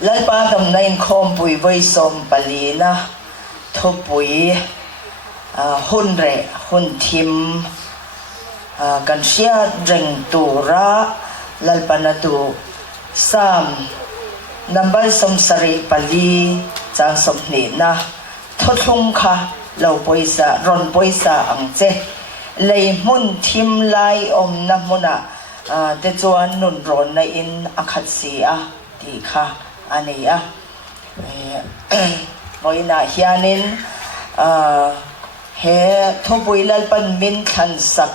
lai pa kam nain khom pui voi som palina tho pui hun re hun thim kan sia reng tura lalpanatu sam number som sari pali chang som ni na thothung kha lo poisa ron poisa ang che lei mun thim lai om na muna te chuan nun ron na in akhat si a ti kha ani a moina hianin he thopui lalpan min than sak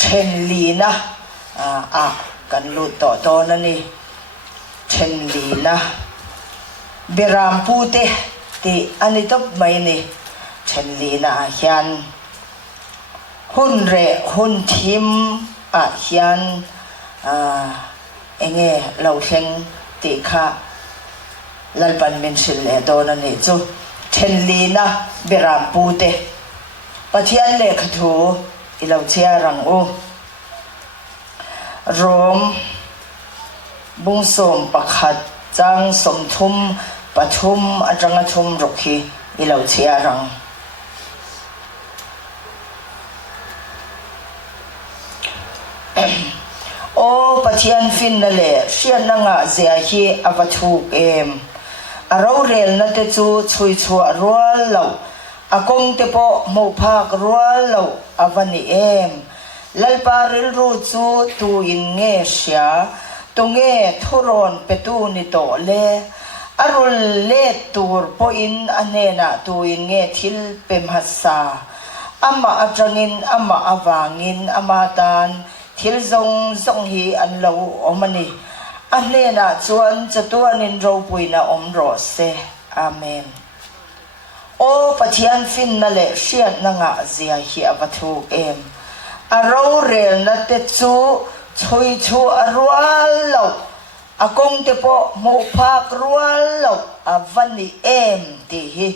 then li na kan lu to na ni then li na beram pu te ti ani top mai ni then li na hian hun re hun thim hian enge lo thleng ti kha lalpan min sil le do na ni chu then li na beram pu te pathian le khathu ilo chia rang u rom bung som pakhat chang som thum pathum atanga thum rokhi ilo chia rang o pathian fin na le sian na nga zia hi avathu em aro rel na te chu chui chu rual lo akong te po mo phak rual lo avani em lalpa ril ru chu tu in nge sia tu nge thoron petu ni to le arul le tur po in anena tu in nge thil pem hasa ama atangin ama awangin ama tan thil zong hi an lo omani anena chuan chatuanin ro puina om ro se amen o pathian fin na le hriat na nga zia hi avathu em aro rel na te chu chui chu arwal lo akong te po mo phak rual lo avani em ti hi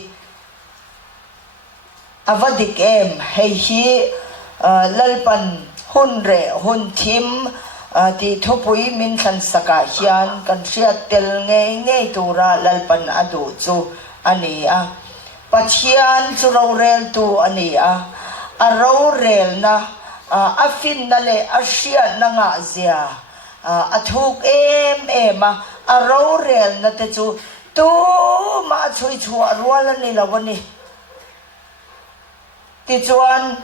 avadik em hei hi lalpan hun re hun thim ti thopui min than saka hian kan hriat tel nge tura lalpan adu chu ani a pathian chu ro rel tu ani a ro rel na afin na le a hriat na nga zia athuk em a ro rel na te chu tu ma chui chua rual ani lawani ti chuan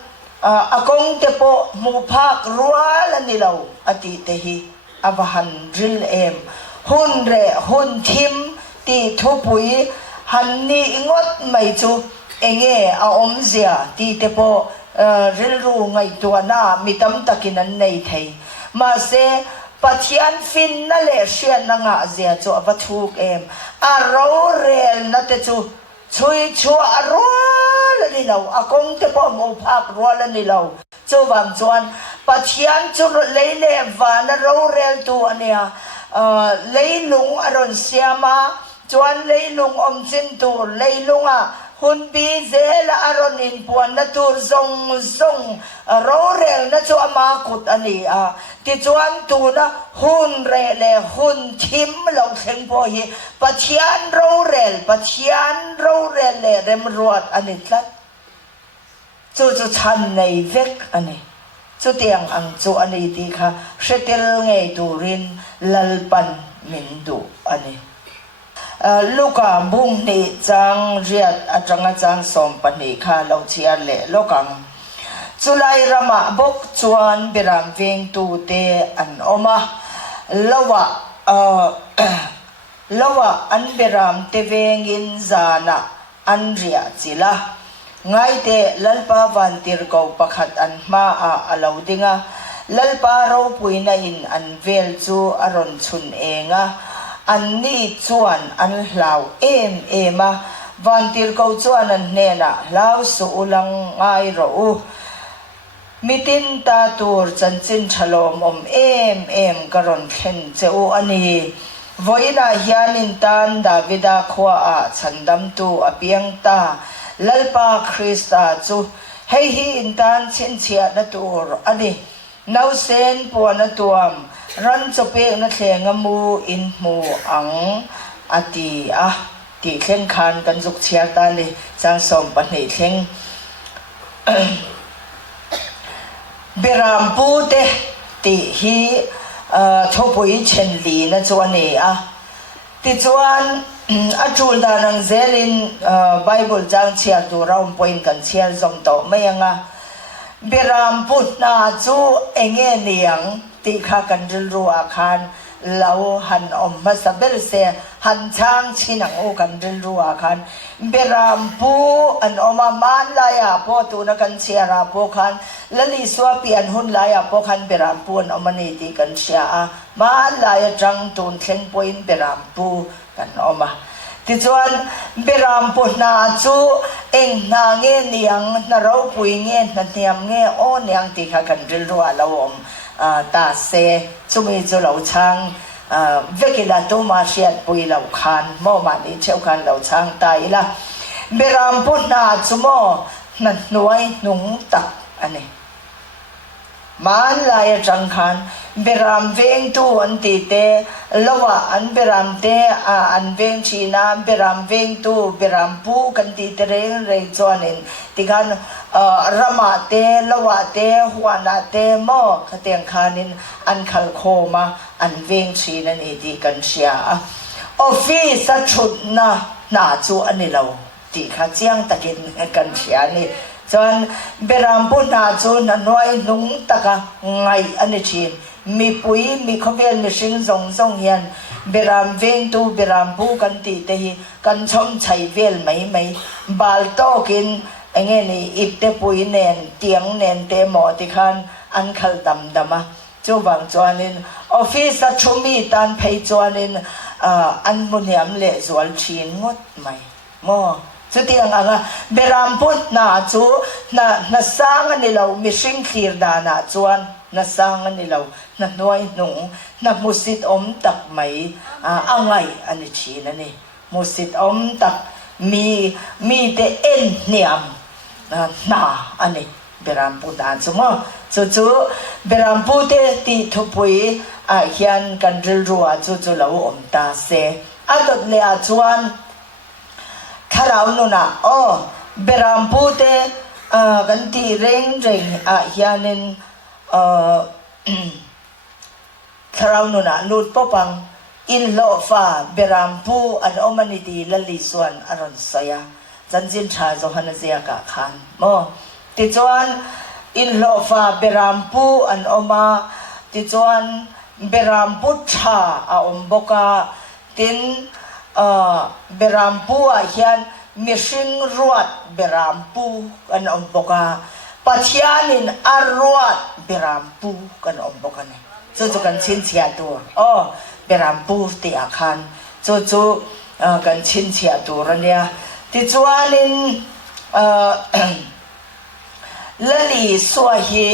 akong te po mu phak rual ani lo ati te hi avahan ril em hun re hun thim ti thopui han ni ingot mai chu enge a om zia ti te po ril ru ngai tuana mitam takin an nei thei ma se pathian fin na le hriat na nga zia chu avathuk em a ro rel na te chu chui chu arwal ani lo akong te po mo phak rual ani lo chu wang chuan pathian chu leile van ro rel tu ania leilung aron siama chuan leilung om chin tu leilunga hun bi zela aron in puan na tur zong ro rel na chu ama kut ani ti chuan tu na hun re le hun thim lo thleng po hi pathian ro rel le rem ruat ani tlat chu chan nei vek ani chu tiang ang chu ani ti kha hretel ngei turin lalpan min du ani luka bung ni chang riat atanga chang som pani kha lo chia le lokang chulai rama bok chuan biram veng tu te an oma lawa an biram te vengin zana an ria chila ngai te lalpa vantir ko pakhat an ma alo dinga lalpa ro puina in an vel chu aron chun enga an ni chuan an hlau ema vantir ko chuan an nena hlau su ulang ngai ro mitin ta tur chanchin thalom om em karon khen cheu ani voina hianin tan davida khwa chandam tu apiang ta lalpa krista chu hei hi intan chen chia na tur ani nau sen po na tuam ran chope na thlenga mu in mu ang อติตีเข่งคานกันจุกเชียตาเลยจังสมปนิเข่งเบรามปูเตตีฮีทบวยเชนลีนะจวนนี้ติจวนจูลดานังเซลินไบเบิลจังเชียดูเราปอยกันเชียจงโตไม่ยังเบรามปูนาจูเองเงียงตีข้ากันริลรัวคานเราหันอมมาสเบลเซหันช้างชินังโอกันริลรัวคานเบรามปูอันอมามานลายพอตูนักันเชียราพอคันและลิสวาเปียนหุ่นลายพอคันเบรามปูอันอมานีตีกันเชียมาลายจังตูนเข่งปอยเบรามปูกันอมาที่จวนเบรามปูนาจูเองนางเงียเนียงนาเราปุยเงียนเนียมเงียโอเนียงตีข้ากันริลรัวเราอมตาเซจุมีจุเหล่าช้างเวกิลาตุมาเชียดปุยเหล่าคานมอมานีเชี่ยวกันเหล่าช้างตายละเบรามพุนาจุโมนั่นหน่วยหนุ่งตักอันนี้มันลายจังคันเบรามเวงตูอันตีเตลวะอันเบรามเตอันเวงชีนาเบรามเวงตูเบรามปูกันตีเตเรงเรยจวนินติกันรามาเตลวะเตหัวนาเตโมขเตียงคานินอันคัลโคมาอันเวงชีนันอีดีกันเชียออฟฟิศชุดนะนาจูอันนี้เราตีข้าเจียงตะกินกันเชียนี่จนเบรามปูนาจูนันน้อยนุ่งตะกะไงอันนี้ชีนมีปุยมีขบวนมีชิงซงเฮียนเบรามเวงตูเบรามปูกันตีเตยกันชมชัยเวลไม่บาลโตกินไอ้เงี้ยนี่อิบเตปุยเนนเตียงเนนเตหมอติคันอันขัลดำจูบังจวนินออฟฟิศชุมีตันเพยจวนินอันมุนยามเละจวลชีนงดไหมหมอสุดที่อังเบรามพุทนาจูน่าสร้างอันนี้เรามิชิงคีร์ดานาจวนน่าสร้างอันนี้เราน่าหน่วยหนุ่งน่ามุสิตอมตักไหมอังไงอันนี้ชีนั่นนี่มุสิตอมตักมีแต่เอ็นเนียมนาอันนี้เบรามพุทนาจูมั้งจู่เบรามพุทเตติทุปุยเฮียนกันริลรัวจู่เราอมตาเซอันดเลียจวนข้าเราหนุนะเบรามพูเตกันตีเร่งเฮียนินข้าเราหนุนะลูดปปังอินโลฟ้าเบรามพูอันอมันดีละลิส่วนอรอนสยาจันจินชาโจฮันเซียกะขานโมติจวนอินโลฟ้าเบรามพูอันอมาติจวนเบรามพูชาอมบกาตินเบรามปูเฮียนมิชิงรวดเบรามปูกันอมบกาปัจญานินอารวดเบรามปูกันอมบกันจู่กันชินเชียตัวเบรามปูตีอาคารจู่กันชินเชียตัวเนี่ยที่จวนินละลีสวาฮี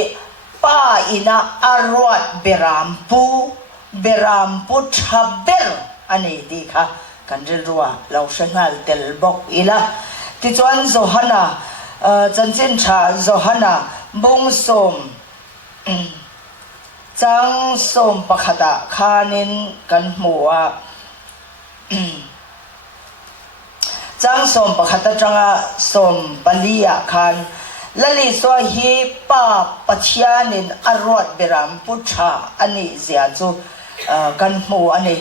ป้าอินาอารวดเบรามปูชับเบลอันนี้ดีค่ะกันเรียนรู้เราชนะเตลบอกอีละที่จวนโซฮานาจันจินชาโซฮานาบุงสมจังสมปะขดาคานินกันหัวจังสมปะขดาจังสมปลียคานละลิสวาฮีป้าปัจญานินอรวดเบรามพุชาอันนี้เสียจูกันหัวอันนี้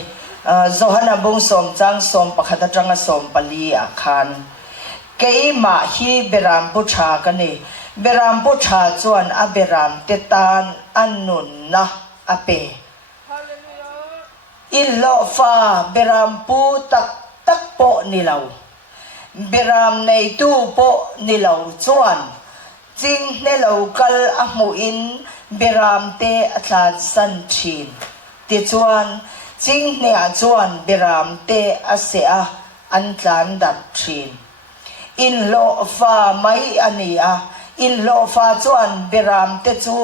โซฮานาบุงสมจังสมปะขดจังสมปลีอาคารเกยมาฮีเบรามพุชากันนี่เบรามพุชาจวนอเบรามเตตานอันนุนนะอเปอิลโลฟาเบรามปูตักโปนิลาวเบรามในตู้โปนิลาวจวนจิงในลาวกัลอมูอินเบรามเตอัตลาสันชินติจวนจิงเนี่ยจวนเบรามเตอเสียอันจันดัดชินอินโลฟาไม่อันนี้อินโลฟาจวนเบรามเตจู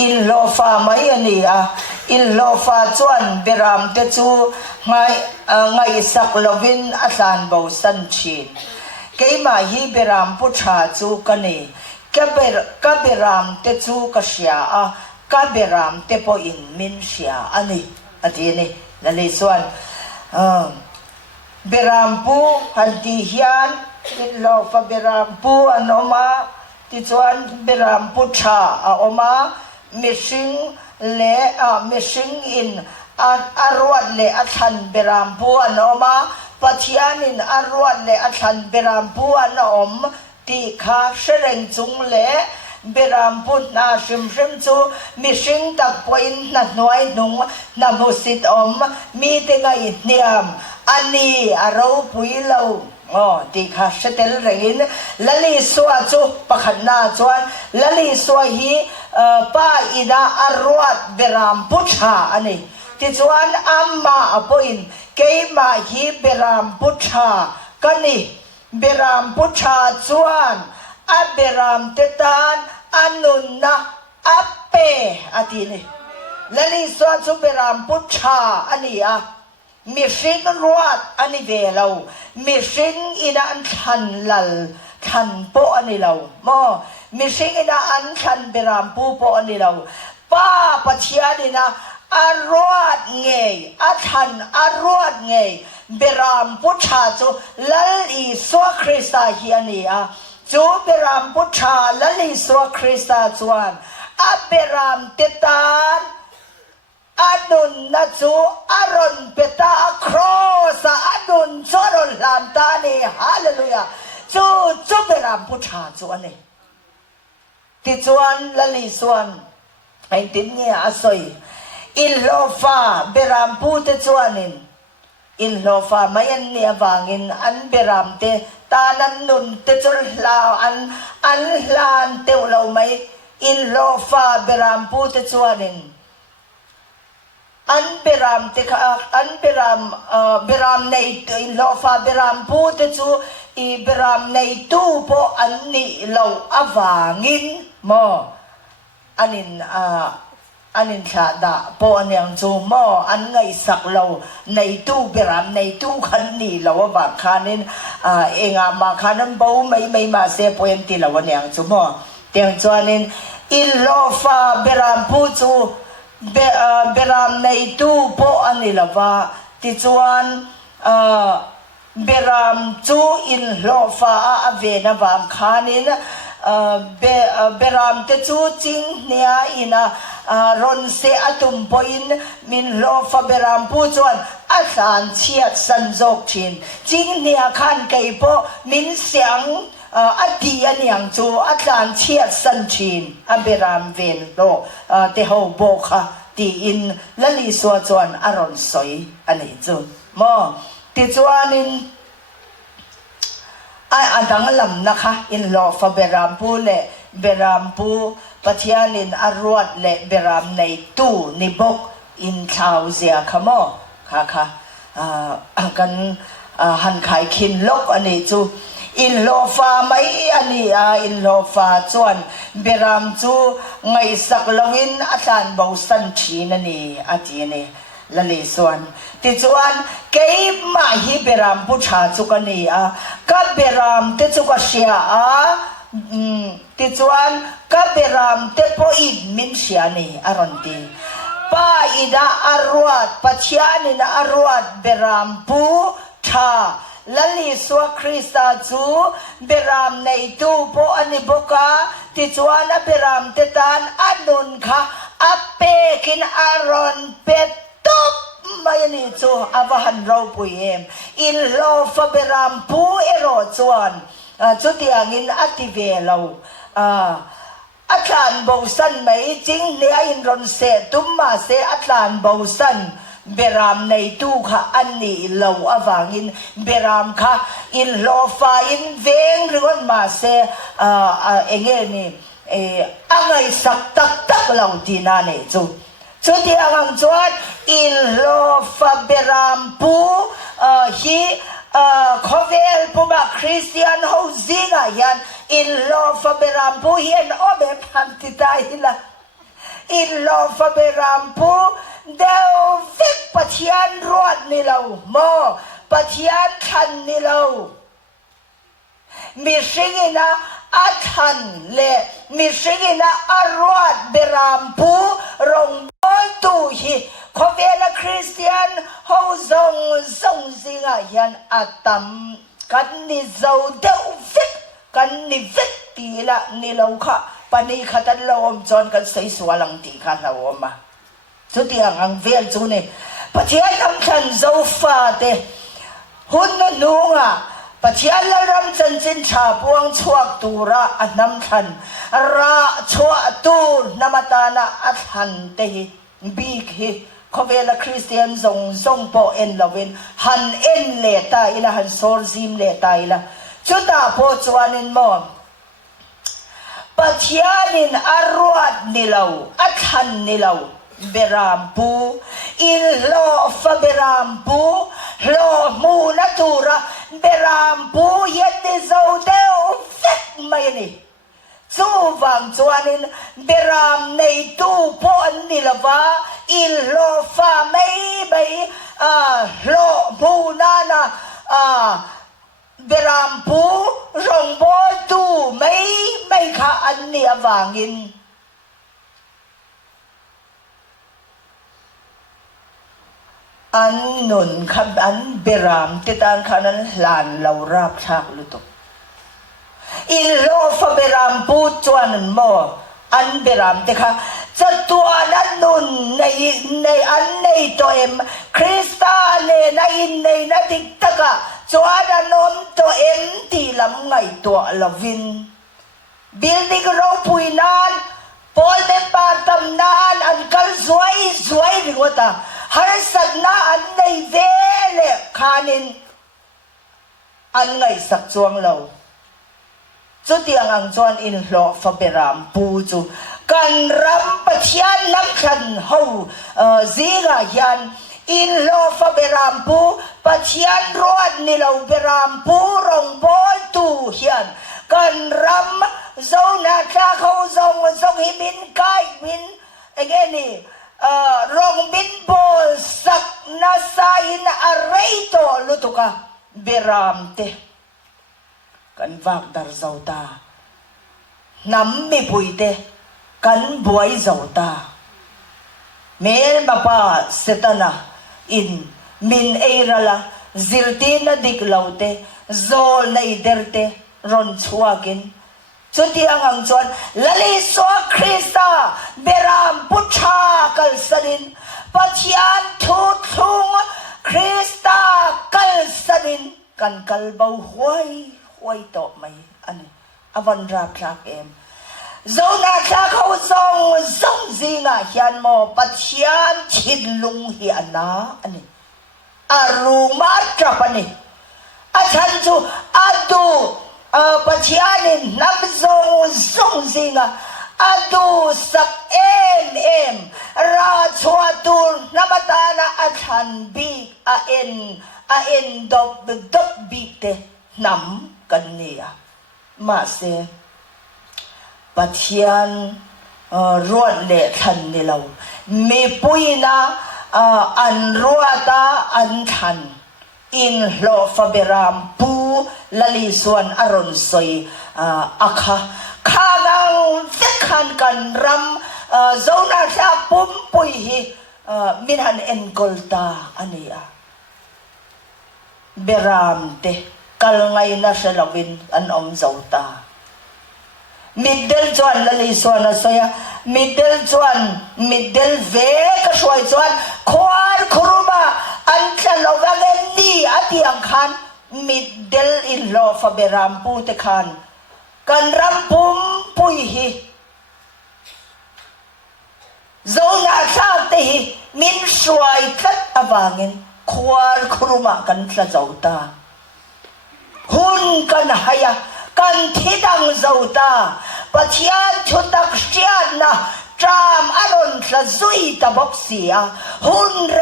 อินโลฟาไม่อันนี้อินโลฟาจวนเบรามเตจูไงสักลวินอาจารย์บ่สันชินเกี่ยมาฮีเบรามพุชาจูกันนี่กับเบรามเตจูกษยา ก็เบรามเตปอินมินเชียอันนี้อันนี้นั่นเลยส่วนเบรามปูฮันติฮิอันอินโลฟาเบรามปูอันอมาที่ส่วนเบรามปูชาอมามิชิงเลมิชิงอินอารวดเลอัชันเบรามปูอันอมาปัจจัยนินอารวดเลอัชันเบรามปูอันอมที่ข้าเสด็จจุงเลเบรามพุทนาชิมจูมิชิงตักปอยนัดน้อยนุงนามุสิตอมมีแต่ไงเนียมอันนี้เราปุยเราที่ข้าเสด็จเรินละลิสวาจูปะขันนาจวนละลิสวาฮีป้าอินาอารวดเบรามพุทธาอันนี้ที่จวนอัมมาอปอินเกยมาฮีเบรามพุทธากันนี่เบรามพุทธาจวนอับเบรามเตตานอันนุนนะอัปเปอาทินี่และนี่ส่วนสุเบรามพุทธาอันนี้มิชินรวดอันนี้เวลามิชินอินาอันทันลัลทันโปอันนี้เรามิชินอินาอันทันเบรามปูโปอันนี้เราป้าปัจจัยนี่นะอารวดเงยอัทันอารวดเงยเบรามพุทธาจูลัลอีสวคริสตาเฮียนี่จูเบรามพุทธาลัลอีสวคริสตาจวนอับเบรามเตตานอดุลนัจูอารอนเปตาครอสอดุลจรลามตานีฮาเลลูยาจูเบรามพุทธาจวนนี่ที่จวนลัลอีสวนไอ้ตินเนี่ยอาศัยอินโลฟาเบรามพูเตจวนินอินโลฟาไม่ยันเนียวางอินอันเบรามเตตานันนุนเตจุลลาวอันลานเตวเราไม่อินโลฟาเบรามพูเตจวนินอันเบรามเตอันเบรามในอินโลฟาเบรามพูเตจูอีเบรามในตู้พออันนี้เราอวางินอันนี้ชาดาพอเนี่ยจูอันไงสักเราในตู้เบรามในตู้คันนี้เราว่าคานินเองมาคานันเบาไม่มาเสียพอยตีเราเนี่ยจูเตียงจวนนินอินโลฟาเบรามพูจูเบรามในตู้พออันนี้เราว่าที่จวนเบรามจูอินโลฟาเวนบางคานินเบรามเตจูจิงเนี่ยอินะรอนเซอตุมปอินมินโลฟาเบรามผู้จวนอาจารย์เชียดสันโจกชินจิงเนี่ยขันไก่พอมินเสียงอดีอันยังจูอาจารย์เชียดสันชินเบรามเวนโลเตหอโบค่ะตีอินละลิสวจวนอารอนสอยอันนี้จูติจวนินอันดังลำนะคะอินโลฟาเบรามพูเลเบรามพูปัจจัยนินอารวดเลเบรามในตู้นิบกอินชาวเซียขโมค่ะกันหันขายคินลกอันนี้จูอินโลฟาไม่อันนี้อินโลฟาจวนเบรามจูไงสักลวินอาจารย์เบาสันชีนันนี่อาจีนี่ละเลส่วนที่จวนเก็บมาฮิเบรามผู้ชาจุกันนี่กับเบรามเตจุกเชียที่จวนกับเบรามเตปอิดมินเชียนี่อารอนตีป้าอิดาอารวดปัจญานินาอารวดเบรามผู้ชาละลิสวคริสตาจูเบรามในตู้พออันนี้บกาที่จวนเบรามเตตานอันนุนค่ะอัปเปกินอารอนเป็ดตบไม่นี่จูอวหันเราปุยเอ็มอินโลฟาเบรามปูเอโรจวนจุดอย่างอินอติเวเราอาจารย์บาสันไม่จริงเนี่ยอินรอนเสตุมมาเสอาจารย์บาสันเบรามในตู้ค่ะอันนี้เราอวางินเบรามค่ะอินโลฟาอินเวงหรือว่ามาเสเองนี่อะไรสักตักเราทีนั่นเองจุดที่อ่างจวนอินโลฟาเบรามปูฮีcover puma Christian housina yan in law for berampu hian obe pantita hila in law for berampu deu vik pathian ruat ni lo mo pathian khan ni lo mi singina อาทันเลมิสิกินะอารวดเบรามปูรงบอลตูฮีขอเวลาคริสเตียนเฮาส่งสิงายันอาตัมกันนิเจ้าเดวฟิกกันนิฟิกตีละนิลาวค่ะปนิขัดลมจนกันใส่สวลังตีขัดลมมาสุดที่อังเวลจูนี่ปะเทียนน้ำขันเจ้าฟ้าเตหุ่นนูงอ่ะปะเทียนละรำจันจินชาพวงชวกตูระอันน้ำขันระชวตูนามตานะอัดหันเตหิบีกฮิขเวลคริสเตียนทรงโปเอ็นลาวินหันเอ็นเลตาอิละหันโซลซิมเลตาอิละจุดาโพจวานินมอปะเทียนินอารวดนิลาวอัดหันนิลาวเบรามปูอิลโลฟเบรามปูโลมูนัตูระเบรามปูยันดิโซเดลฟิกไม่นี่สู้วังจวนนเบรามในตู้ปอนนิลวาอิลโลฟาไม่ไปโลมูนานะเบรามปูรงบอตูไม่ขาอันเนียวางินอันนุนคำอันเบรามติดอันขันหลานเราราบชากลุตุอินโลฟเบรามพูดจวนนโมอันเบรามติค่ะจะตัวนั้นนุนในอันในตัวเอ็มคริสตาในนาทิกตะกะจวนนนตัวเอ็มที่ลำไงตัวลวินบิลดิ้งเราปุยนานปอยเมปาตำนานอันกัลสวยดีกว่าตาฮาร์สันนาอันในเวเลคานินอันไงสักจวงเราจุดยังอังจวนอินโลฟเบรามปูจูกันรำปะเทียนนักขันเฮาซีกายันอินโลฟเบรามปูปะเทียนรวดนิลาเบรามปูรงบอลตูเฮียนกันรำโซนาคาเขาทรงหิมินไกมินเอเกนี่รองบินโบสักนาซาอินอะไรตัวลุตุกะเบรามเตกันวากดาร์เจ้าตาน้ำไม่ปุยเตกันบวยเจ้าตาเมลมาป้าเสตนาอินมินเอราลาซิลตีนดิกลาวเตโซลในเดร์เตรอนชัวกินจุดที่อังจวนละลิสวคริสตาเบรามพุชากัลสดินปัจยันทุทุงคริสตากัลสดินกันกัลเบาหวยต่อไม่อันนี้อวันราพลักเอ็มโซนาคาเขาส่งซิงาเฮียนโมปัจยันชิดลุงเฮียนาอันนี้อารูมาตราปันนี้อาจารย์จูอาดูปัจจัยนี้นับส่งสิงะอดูสักเอ็มราชวตูนับตานะอาจารย์บีเอ็นดบบีเตนำกันเนี่ยมาเสปัจจัยรวดเละทันนี่เรามีปุยนะอันรวดอันทันอินโลฟเบรามปูลลิส่วนอรุณสวยอาคาข้าดังเด็กขันกันรำโซนาชาปุ่มปุยฮิมินหันเอ็นกอลตาอันนี้เบรามเตกัลไงนัสลาวินอันอมเจ้าตามิดเดิลจวนลลิส่วนสวยมิดเดิลจวนมิดเดิลเวกสวยจวนควานครูมาอันจะเราว่าเงินนี่อาทิอังคารมิดเดิลอินโลฟเบรามปูเตคันกันรำปุ่มปุยฮีโซนาชาเตฮีมินสวยทัดอวางินควานครูมากันจะเจ้าตาหุ่นกันหายกันที่ดังเจ้าตาปัจจัยชุดตักเชียนนะจามอารมณ์ละซุยตะบกเสียหุ่นเร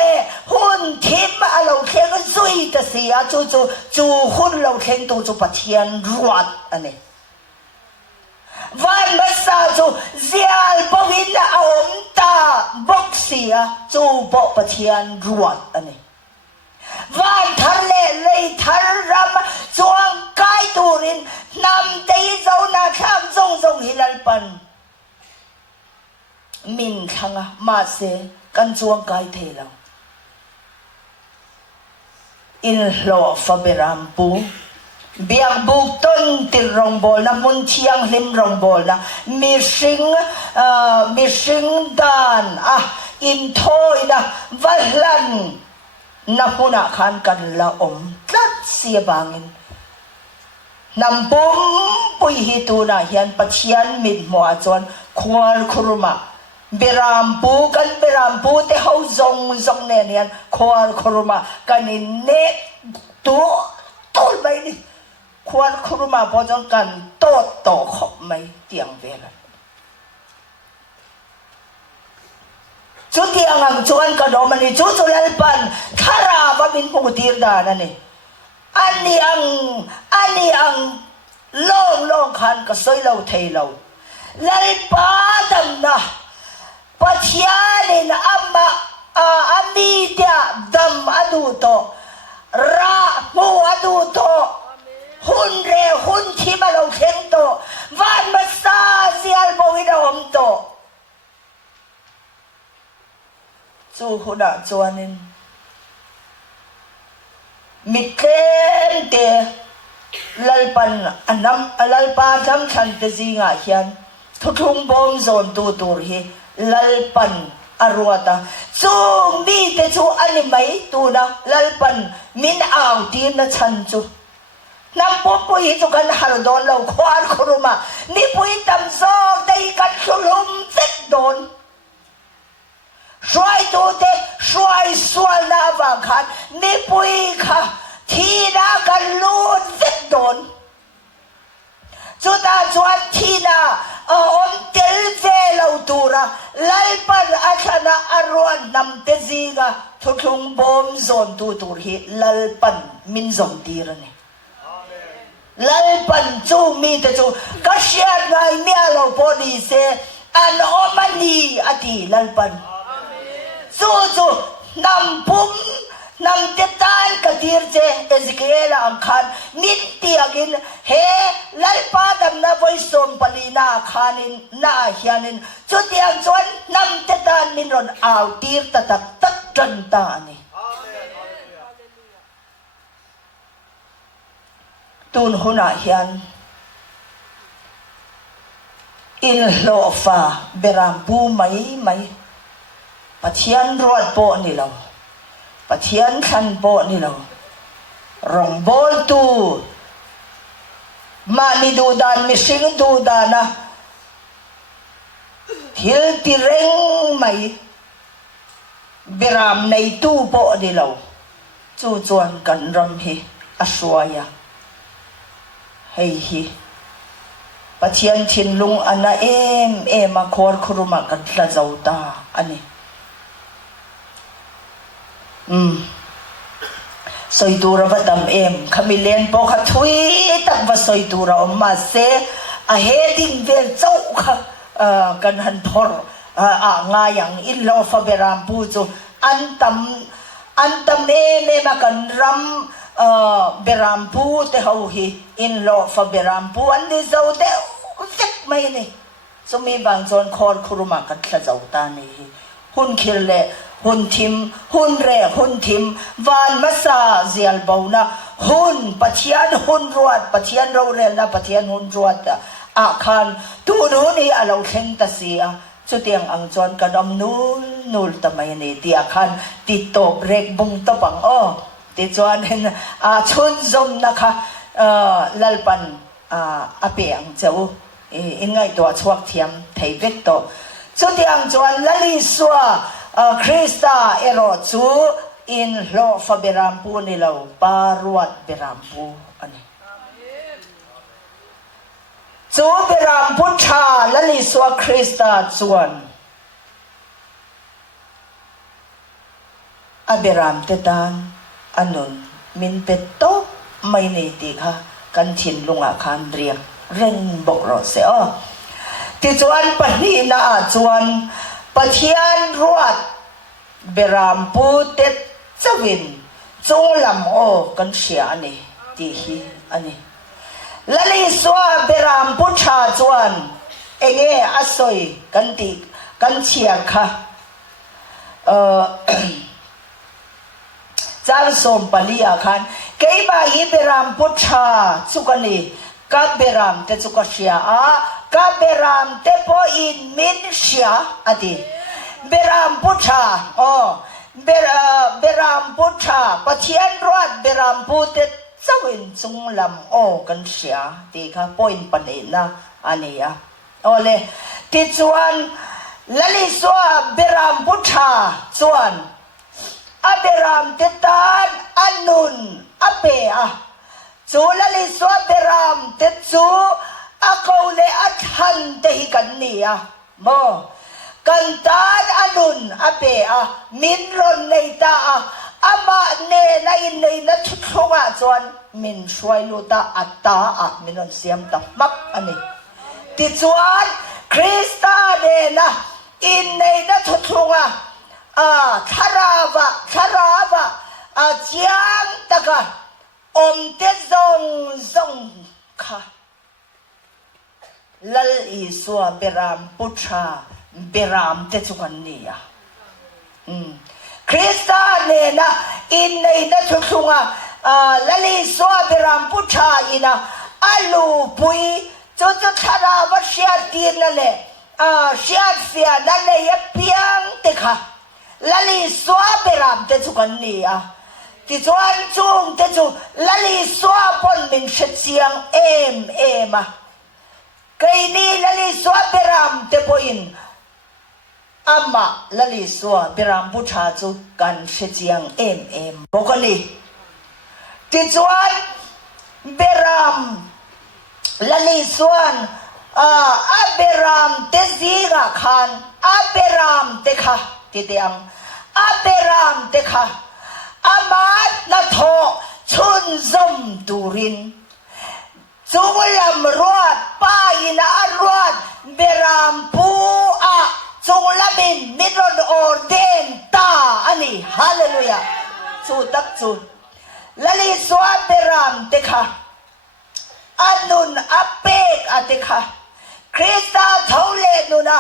หุ่นทิมเราเข่งซุยตะเสียจู่หุ่นเราเข่งตัวจู่ปัจจัยรวดอันนี้วันมาซาจู่เสียลบวินเอาตาบกเสียจู่บกปัจจัยรวดอันนี้วันทะเลเลยทะรำจวง kai turin nam tei zo na kham zong zong hilal pan min thanga ma se kan chuang kai the lo in lo fa beram pu biang buk ton tir rong bol na mun thiang lim rong bol na mi sing dan in thoi na valan na huna khan kan la om tlat sia bangin nam pum pui hi tu na hian pathian mit mo a chon khwal khuruma beram pu te ho zong ne hian khwal khuruma kan in ne tu tol mai ni khwal khuruma bo jong kan to khop mai tiang vela chu tiang ang chuan ka do mani chu lal pan khara wa min pu tir da na ni ani ang long khan ka soi lo thei lo lal pa dam na pathianin amma ami tia dam adu to ra mu adu to hun re hun thi ma lo khen to van ma sa sial bo wi da om to chu huda chuanin mitlen te lalpan anam lalpa jam than te zinga hian thuthung bom zon tu tur hi lalpan arwata chu mi te chu ani mai tu na lalpan min aw tin na chan chu nam po hi chu kan har don lo khwar khuruma ni pui tam zo dei kan khulum tek don xoay tu te xoay sual na vang khan ni pui kha thi na kan lu tek don chu ta chuan thi na om tel ve lo tura lalpan athana arwan nam te zinga thuthung bom zon tu tur hi lalpan min zom tir ani lalpan chu mi te chu ka share ngai mia lo body se an omani ati lalpan chu nam pum nam te tan ka tir che Ezekiel ang khan min tiagin he lalpa dam na voi som palina khanin na hianin chu tiang chuan nam te tan min ron aw tir tatak tak tran ta ani tun huna hian il lo fa beram pu mai pathian ruat po ni lo pathian khan po ni lo rong bol tu ma ni du dan mi sing du dana thil ti reng mai beram nei tu po ni lo chu chuan kan ram hi aswaya hei hi pathian thin lung ana em a khor khuruma kan tla zauta ani soi tura va dam em khamilen po kha thui tak va soi tura ma se a heading vel chau kha kan han thor a nga yang in lo fa beram pu chu antam ne ma kan ram beram pu te ho hi in lo fa beram pu an ni zau te vek mai ni so mi bang zon khor khuruma kan thla zau ta ni hun khil le hun thim hun re hun thim van masa zial bauna hun pathian hun ruat pathian ro re na pathian hun ruat a khan tu nu ni alo thleng ta sia chu tiang ang chon kadam nul ta mai ni ti a khan ti to brek bung to pang ti chuan hen a chun zom na kha lalpan a pe ang chau in ngai to chuak thiam thei vek to chu tiang chuan lali swa Krista ero chu in lo fa berampu ni lo paruat berampu ani chu berampu tha lali swa Krista chuan a beram te tan anun min petto mai nei ti kha kan thin lunga khan riak ren bok ro se ti chuan pani na chuan pathian ruat beram pu te chawin chung lam kan sia ani ti hi ani ละลิสวาเบรามพุชาจวนเองอสอยกันติกันเชียค่ะจางสมปลีอาคันเกี่ยบายเบรามพุชาสุกันีกับเบรามเตจุกเชียกับเบรามเตปออินมินเชียอดีเบรามพุชาเบรามพุชาปะเทียนรอดเบรามพุเตสวินจุงลำกันเชียตีค่ะปอยน์ปันเอนะอันนี้เลยที่ชวนละลิสวาเบรามพุชาชวนอเบรามเตตานอันนุนอเปะจูละลิสวาเบรามเตจูอากูเลอัดฮันเตหิกันนี่โมกันตานอันนุนอเปะมินรอนในตาอามาเนนัยในนัททุงจวนมินช่วยลูตาอัตตามินนเสียมตับมักอันนี้ติจวนคริสตาเนนะอินในนัททุงทาราวะเจียงตะกะอมเตจงค่ะลลอีสัวเบรามพุชาเบรามเตจุกันนี่คริสตาเนนะอินในนัททุงลลิสวาเบรามพุชาอินะอาลูปุยจุทาราวะเชียตีนนั่นแหละเชียเสียนั่นแหละยับเพียงเตค่ะลลิสวาเบรามเตจุกันนี่ที่จวนจุงเตจุลลิสวาปนมินเชียงเอ็มไกนี่ลลิสวาเบรามเตปอินอามาลลิสวาเบรามพุชาจุกันเชียงเอ็มบอกนี่ที่จวนเบรามลลิสวานอาเบรามเตซีกาคานอาเบรามเตค่ะที่เดียงอาเบรามเตค่ะอามานาทอชุนซมตูรินจุงลำรวดป้ายินารวดเบรามปูจุงลำบินมิรอนโอเดนตาอันนี้ฮาเลลูยาจูตักจูลลิสวาเบรามเตค่ะอันนุนอเปกอเตค่ะคริสตาเท่าเลนุนะ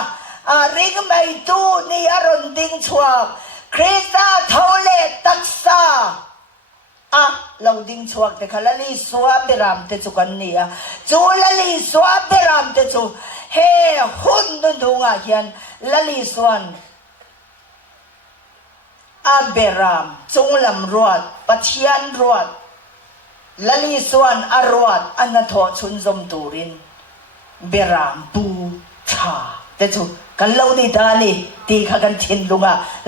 ริกไม่ตูนี่อรุณดิงชวบคริสตาเท่าเลตักษาเราดิ้งชวกแต่ค่ะลลิสวาเบรามเตจุกันนี่จูลลิสวาเบรามเตจูเฮหุ่นดุนดุงเฮียนลลิสวนอาเบรามจงลำรวดปะเทียนรวดลลิสวนอรวดอันนทอชุนซมตูรินเบรามปูชาแต่จูกันเล่าดีตานี่ตีข้ากันทินลุง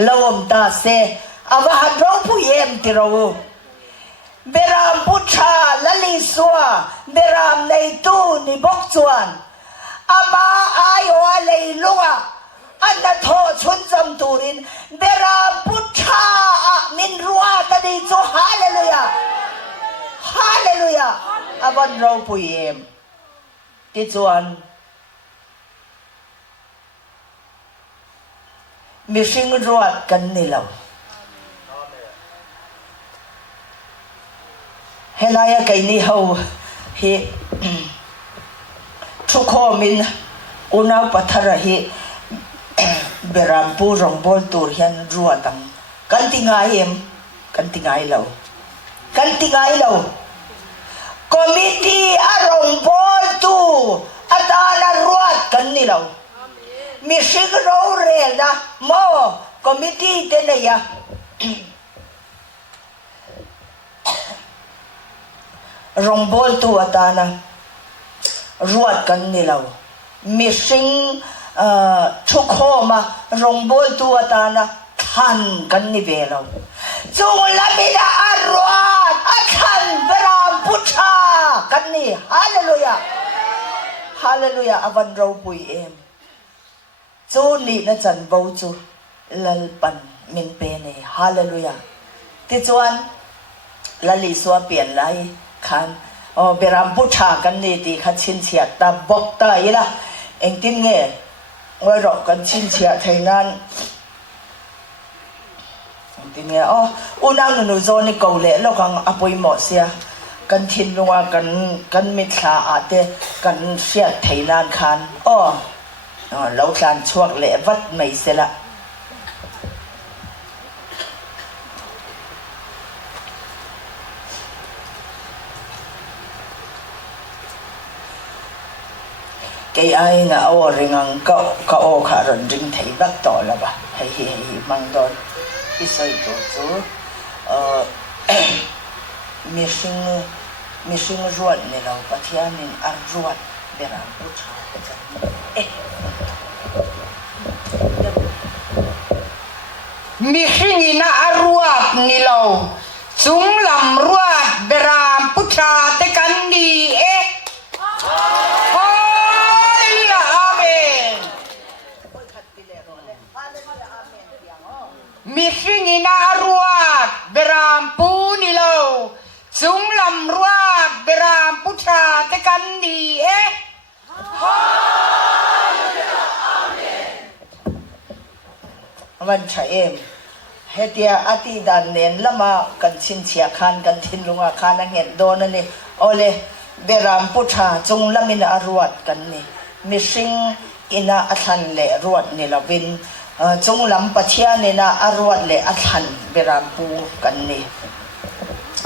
เล่าอมตาเซอาวหันเราผู้เยี่ยมที่เราเบรามพุชาลลิสวาเบรามในตู้นิบกจวนอามาอายอเลยลุงอันนั้นโทชุนจำตูรินเบรามพุชามินรัวตดีจูฮาเลลูยาฮาเลลูยาอาบันเราผู้เยี่ยมที่จวนมีสิ่งรวดกันนี่เราเฮลายไกนี่เขาเฮทุกคนมินอุณาปัทระเฮเบรามปูรองบอลตัวเฮียนรัวตังกันติงายกันติงายเราคอมมิตี้อารองบอลตัวอัตาลรัวกันนี่เรามีสิ่งเราเรียนนะโมคอมมิตี้เตเนียรองบอลตัวตานะรวดกันนี่เรามีสิ่งทุกข้อมารองบอลตัวตานะทันกันนี่เวลาจงละบิดาอรวดทันเบรามพุชากันนี่ฮาเลลูยาฮาเลลูยาอวันเราปุยจูนี่นะจันบูจูลลปันมินเปเน่ฮาเลลูยาที่จวนลลิสวาเปลี่ยนไรขันเบรามพุชากันนี่ตีขัดชินเฉียดตาบอกตายละเองทิ้งเงี้ยว่าเรากันชินเฉียดไทยนั้นทิ้งเงี้ยอุณาหนูโซนี่เกาหลีเรากังอภัยหมดเสีย กันทินลงกันมิตรอาเตกันเสียไทยนานคันอ้อเราการช่วงเละวัดไม่เสร็จละไอ้น่ะเอาเรื่องก็โอคารันริงไทยบักต่อละบะให้มังดอนอิสอยตัวจูมีสิ่งรวดเนี่ยเราปะเทียนินอารวดเดรังผู้ชายจะมีสิ่งน่ะอารวดนี่เราจุงลำรวดเดรังผู้ชายแต่กันดีมีสิ่งน่ารวดเบรามปูนี่เราจุงลำรวดเบรามพุชาตะกันดีวันเฉยเฮตียอติดานเน้นละมากันชินเชียคันกันทินลุงอาคารนังเห็นโดนนี่โอเลเบรามพุชาจุงละมินอารวดกันนี่มีสิ่งอินาอัทันเละรวดนี่ละวินจงลำปัทยานี่นะอารวดเลยอัฐันเบรามปูกันนี่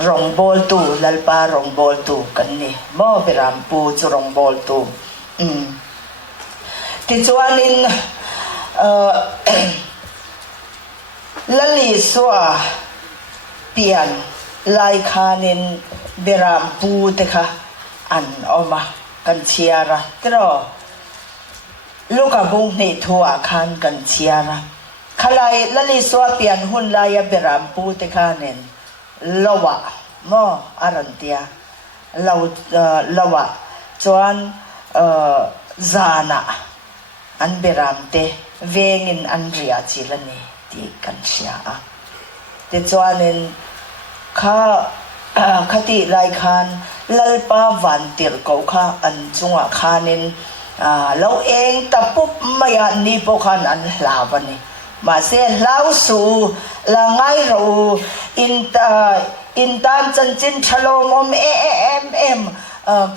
รองโบลตูลัลปารองโบลตูกันนี่มอเบรามปูจะรองโบลตูติจวนินลลิสวาเปลี่ยนลายคานินเบรามปูเตคะอันออกมากันเชียระตรอลูกบุ้งนี่ทัวคันกันเชียนะขลายละลิสวาเปลี่ยนหุ่นลายเบรามปูเตคาเนนลวะมออารันเตียลวะจวนซานะอันเบรามเตเวงินอันเรียจิลนีที่กันเชียแต่จวนนินคติลายคันลัลปาวันติรกูข้าอันจงคานินเราเองตะปุ๊บไม่ยันนี่พวกขันอันลาวันนี้มาเสียเราสู่ละไงเราอินตามจันจินฉลองอม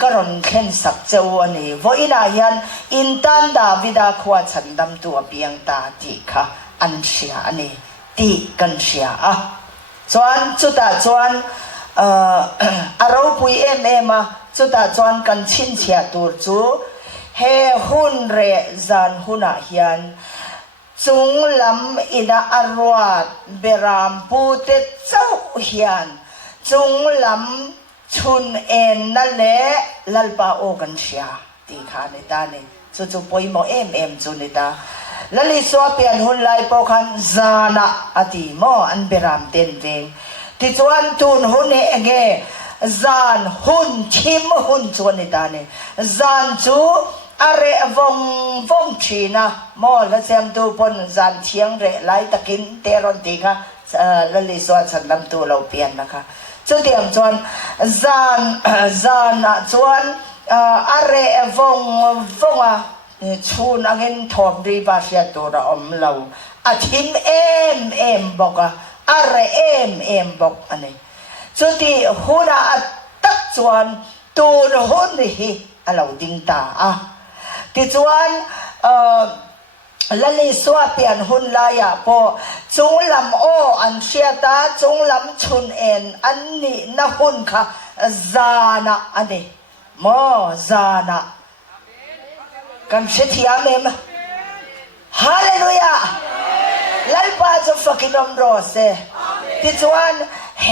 กระรอนเข็นสักเจ้าวันนี้วันนี้ยันอินตันดาวิดาขวาฉันดำตัวเปียงตาติค่ะอันเสียนี่ตีกันเสียจวนจุดจวนเราปุยมาจุดจวนกันชินเชียตัวจูเฮหุ่นเรจันหุ่นอาเฮียนจุงลำอินาอารวาดเบรามปูเตเจ้าเฮียนจุงลำชุนเอ็นนั่นแหละลัลปาโอกันเชียตีขาในตาเนี่ยจู่ๆปอยโมจุนในตาละลิสวาเปลี่ยนหุ่นลายปอคันซานะอติโมอันเบรามเต็นเวงที่จวนตุนหุ่นเองจานหุ่นชิมหุ่นจวนในตาเนี่ยจานจูอะไรวงชีนะมอละเซมตูปนจานเชียงเร่ไล่ตะกินเตรอนตีค่ะละลิสวาสันลำตัวเราเปลี่ยนนะคะจุดเดียมจวนจานจวนอะไรวงชูนังเงินทอมรีบาเสียตัวเราเราอาทิมบอกอะไรบอกอันนี้จุดที่หุ่นตักจวนตูนหุ่นนี่เราดิ้งตาที่จวนละลิสวาเปลี่ยนหุ่นลายพอจงลำโออันเชียตาจงลำชุนเอ็นอันนี้นะหุ่นค่ะซานะอันนี้มอซานะกันเสียทีอาเมมฮาเลลูยาลัลปาจะฟักกินอมรอเซที่จวนเฮ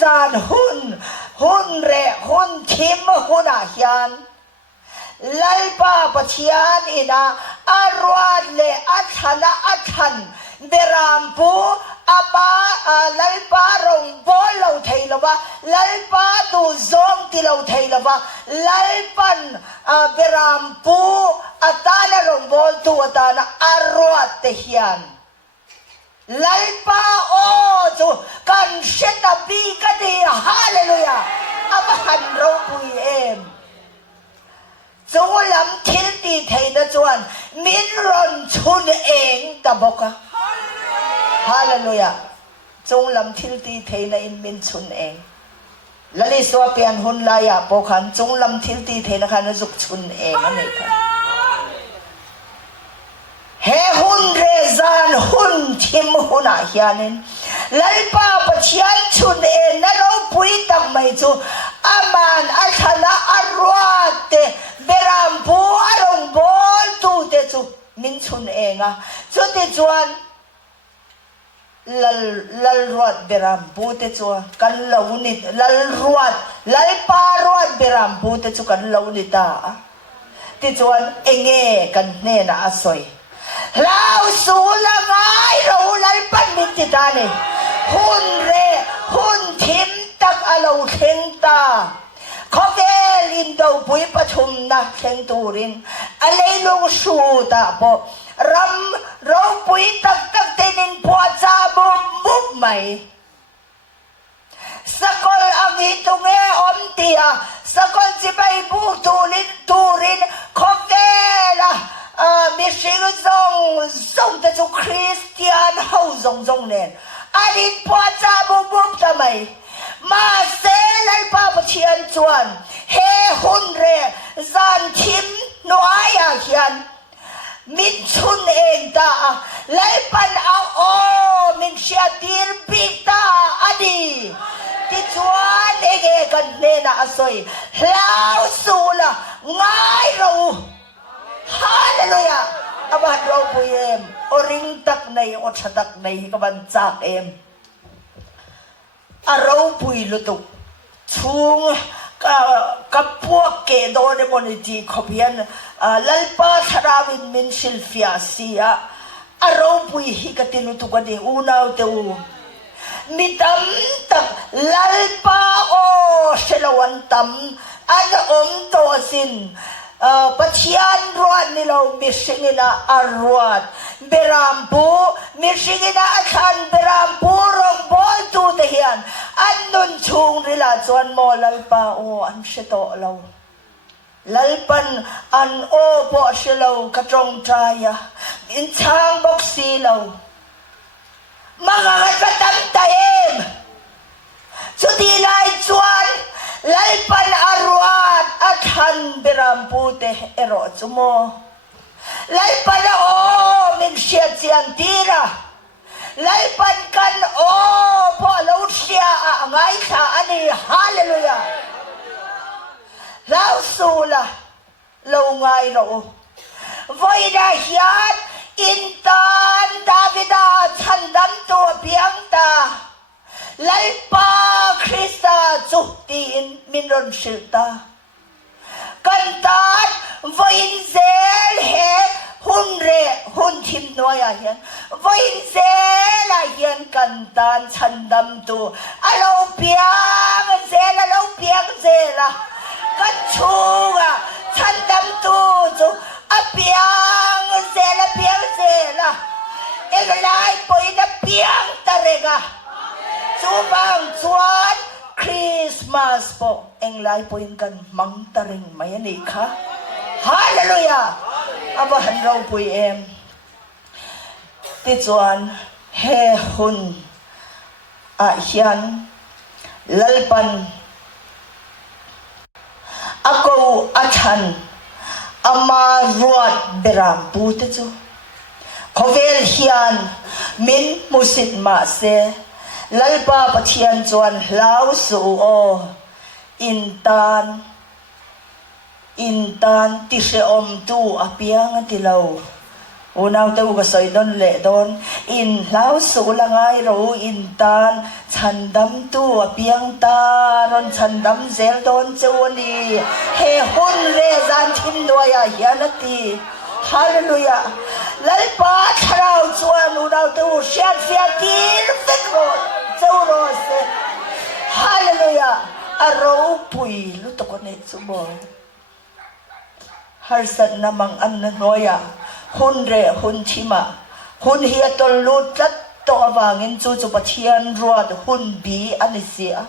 ซานหุ่นเรหุ่นทิมหุ่นอาเฮียนลัลปาปะเชียนอินาอารวาดเลอัทันเบรามปูอาบาลัลปารองบอลเราไทยละวะลัลปาดูซองที่เราไทยละวะลัลปันเบรามปูอาตานะรองบอลตัวตานะอารวาดเทียนลัลปาโอจูกันเชตบีกันดีฮาเลลูยาอาบหันเราปุยจงลำทิลตีไทยนะจวนมินรอนชุนเองตะบกฮาเลลูยาจงลำทิลตีไทยนะอินมินชุนเอง ละลิสวาเปียนหุนลายาโปขันจงลำทิลตีเทนะคะนจุกชุนเองอันนี้ค่ะเฮหุนเรซานหุนทิมหุนอาเฮียนินลัลปาปะเชียนชุนเองนั่นเราปุยตักไม่จูอามันอัชนะอารวาเตเบรามปูอารมบอลตูเตจูมินชุนเองอ่ะจุดที่จวนlal ruat beram pute chu kan launit lal ruat lal pa ruat beram pute chu kan launita ti chuan enge kan ne na asoi lau su la ngai ro lal pan mit ti ta ni hun re hun thim tak alo theng ta khoke lim do pui pathum na theng turin alei lu su ta po ram ro pui tak tak tenin po cha bum bum mai sakol ang hitunge om tia sakol si bai bu turin khokela mi sing zong ta chu Christian ho zong nen anin po cha bum bum ta mai ma se lai pa pa chian chuan he hun re zan thim no aya hian min chun eng ta lai pan a o min sia tir big ta ani ti chuan ege kan ne na asoi lau su la ngai ro hallelujah aban ro puyem o ring tak nei o chatak nei ka ban chak em araw pui lutuk chung ka puak ke do ne moniti khopian lalpa tharawin min silfia sia araw pui hi ka tilutuk ani unaw te u mitam tak lalpa o selawan tam ana om to sin pachian ruat nilaw misingina arwat berampu misingina akhan berampu rong bol tu tehian annun chung rila chuan mo lalpa o an seto lo lalpan an o po selo katong traya in chang boxi lo mga katam taim chuti lai chuan lalpan arwat akhan berampu te ero chumo lalpan o min siya siyan tira lalpan kan o po lo siya ngay sa ani hallelujah lau sula lau ngay ro voy na hiyan intan davida chandam to biyang ta lalpa krista chuktiin minron silta kantan voin zel he hunre hun thim noya hian voin zel a hian kantan chandam tu alo piang zela kan chunga chandam tu chu a piang zela eglai poina piang tarega subang chuan Christmas po englai poin kan mangtaring mayani kha hallelujah aba hanro pui em ti chuan he hun a hian lalpan ako athan ama ruat beram pu te chu khovel hian min musit ma se lalpa pathian chuan lau su o intan ti se om tu apiang ti lo unaw te uga soi don le don in lau su la ngai ro intan chandam tu apiang ta ron chandam zel don chuni he hun re zan thin doya hianati hallelujah lalpa tharau chuan unaw te u siat fiatir fekro chorose hallelujah aro pui lu to ko ne chubo harsat namang an noya hun re hun chima hun hi tol lu tat to awangin chu chu pathian ruat hun bi anisia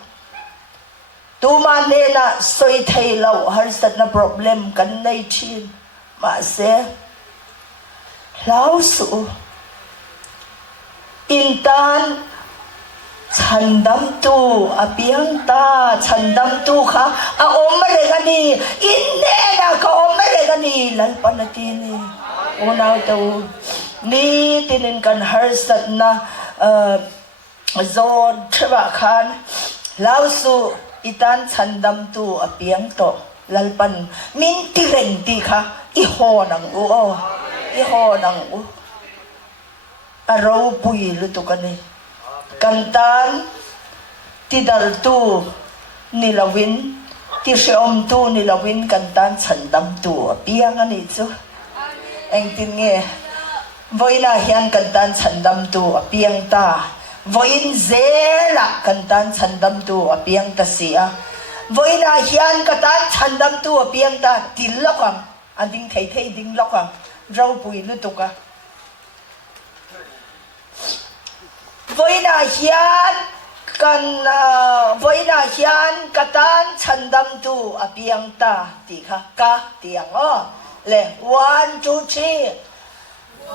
tu ma ne na soi thei lo harsat na problem kan nei thin ma se lau su intan ฉันดำตูอเปียงตาฉันดำตูค่ะอาอมไม่ได้กันดีอินเน่นะก็อมไม่ได้กันดีลันปันตีนี่โอ้นาวตูนี่ตินินกันฮาร์สัตนะโซนทบะคันลาวสูอิตันฉันดำตูอเปียงโตลันปันมินติเร่งตีค่ะอีโหนังอูอีโหนังอูอาราวปุยลุตุกันนี่kantan tidal tu nilawin ti siom tu nilawin kantan chandam tu piang ani chu eng tin nge voina hian kantan chandam tu piang ta voin zela kantan chandam tu piang ta sia voina hian kantan chandam tu piang ta tilakang ading thei thei ding lokang rau pui lutuka voina hian kan voina hian katan chandam tu apiang ta ti kha ka tiang o le 1 2 3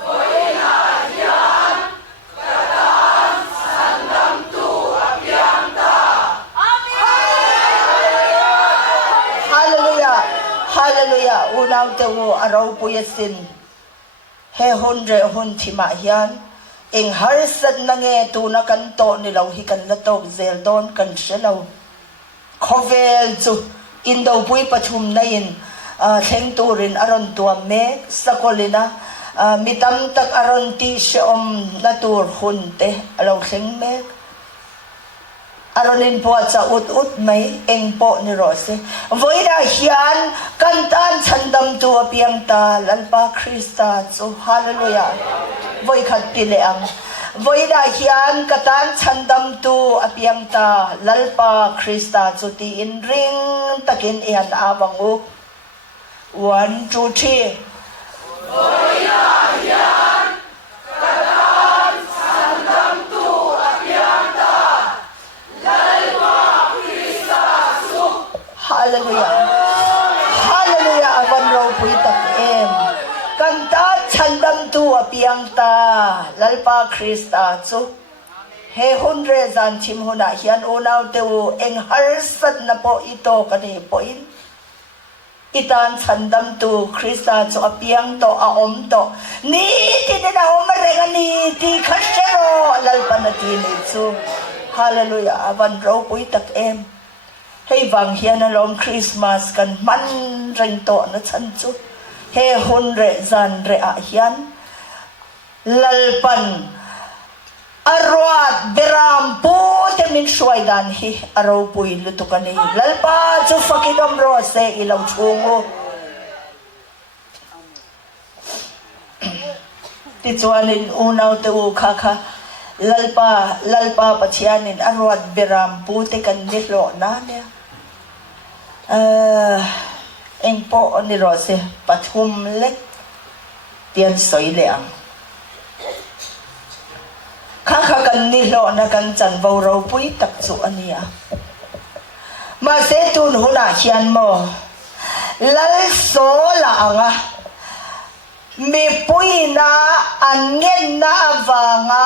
voina hian katan chandam tu apiang ta hallelujah hallelujah unang te wo arau puyasin he hun re hun thima hian eng harsat na nge tu na kan to ni lo hi kan la tok zel don kan shelo khovel chu indo pui pathum na in theng turin aron tua me sakolina mitam tak aron ti sheom na tur hunte alo theng me aronin po cha ut mai eng po ni rose voida hian kan tan chandam tu apiang ta lalpa krista chu hallelujah voi khat ti le ang voida hian katan chandam tu apiang ta lalpa krista chu ti in ring takin ian awangu 1 2 3 voida hian katan chandam tu apiang ta lalpa krista chu hallelujah hallelujah awan ro pui tak em kanta chandam tu apiang ta lalpa krista chu he hundre zan chim huna hian unaw teu eng harsat na po ito kani poin itan chandam tu krista chu apiang to aom to ni ti na om regani ti khashero lalpa na ti ni chu hallelujah awan ro pui tak em hei wang hian alom christmas kan man reng to na chan chu he hun re zan re a hian lalpan arwat beram pu te min shwai dan hi aro pui lutukani lalpa chu fakidom ro se ilaw chungo ti chuanin unaw te u kha lalpa pachianin arwat beram pu te kan ni lo na ne eng po ni ro se pathum lek tian soi leang kha kan ni lo na kan chan vo ro pui tak chu ania ma se tun huna hian mo lal so la anga mi pui na an ngen na awanga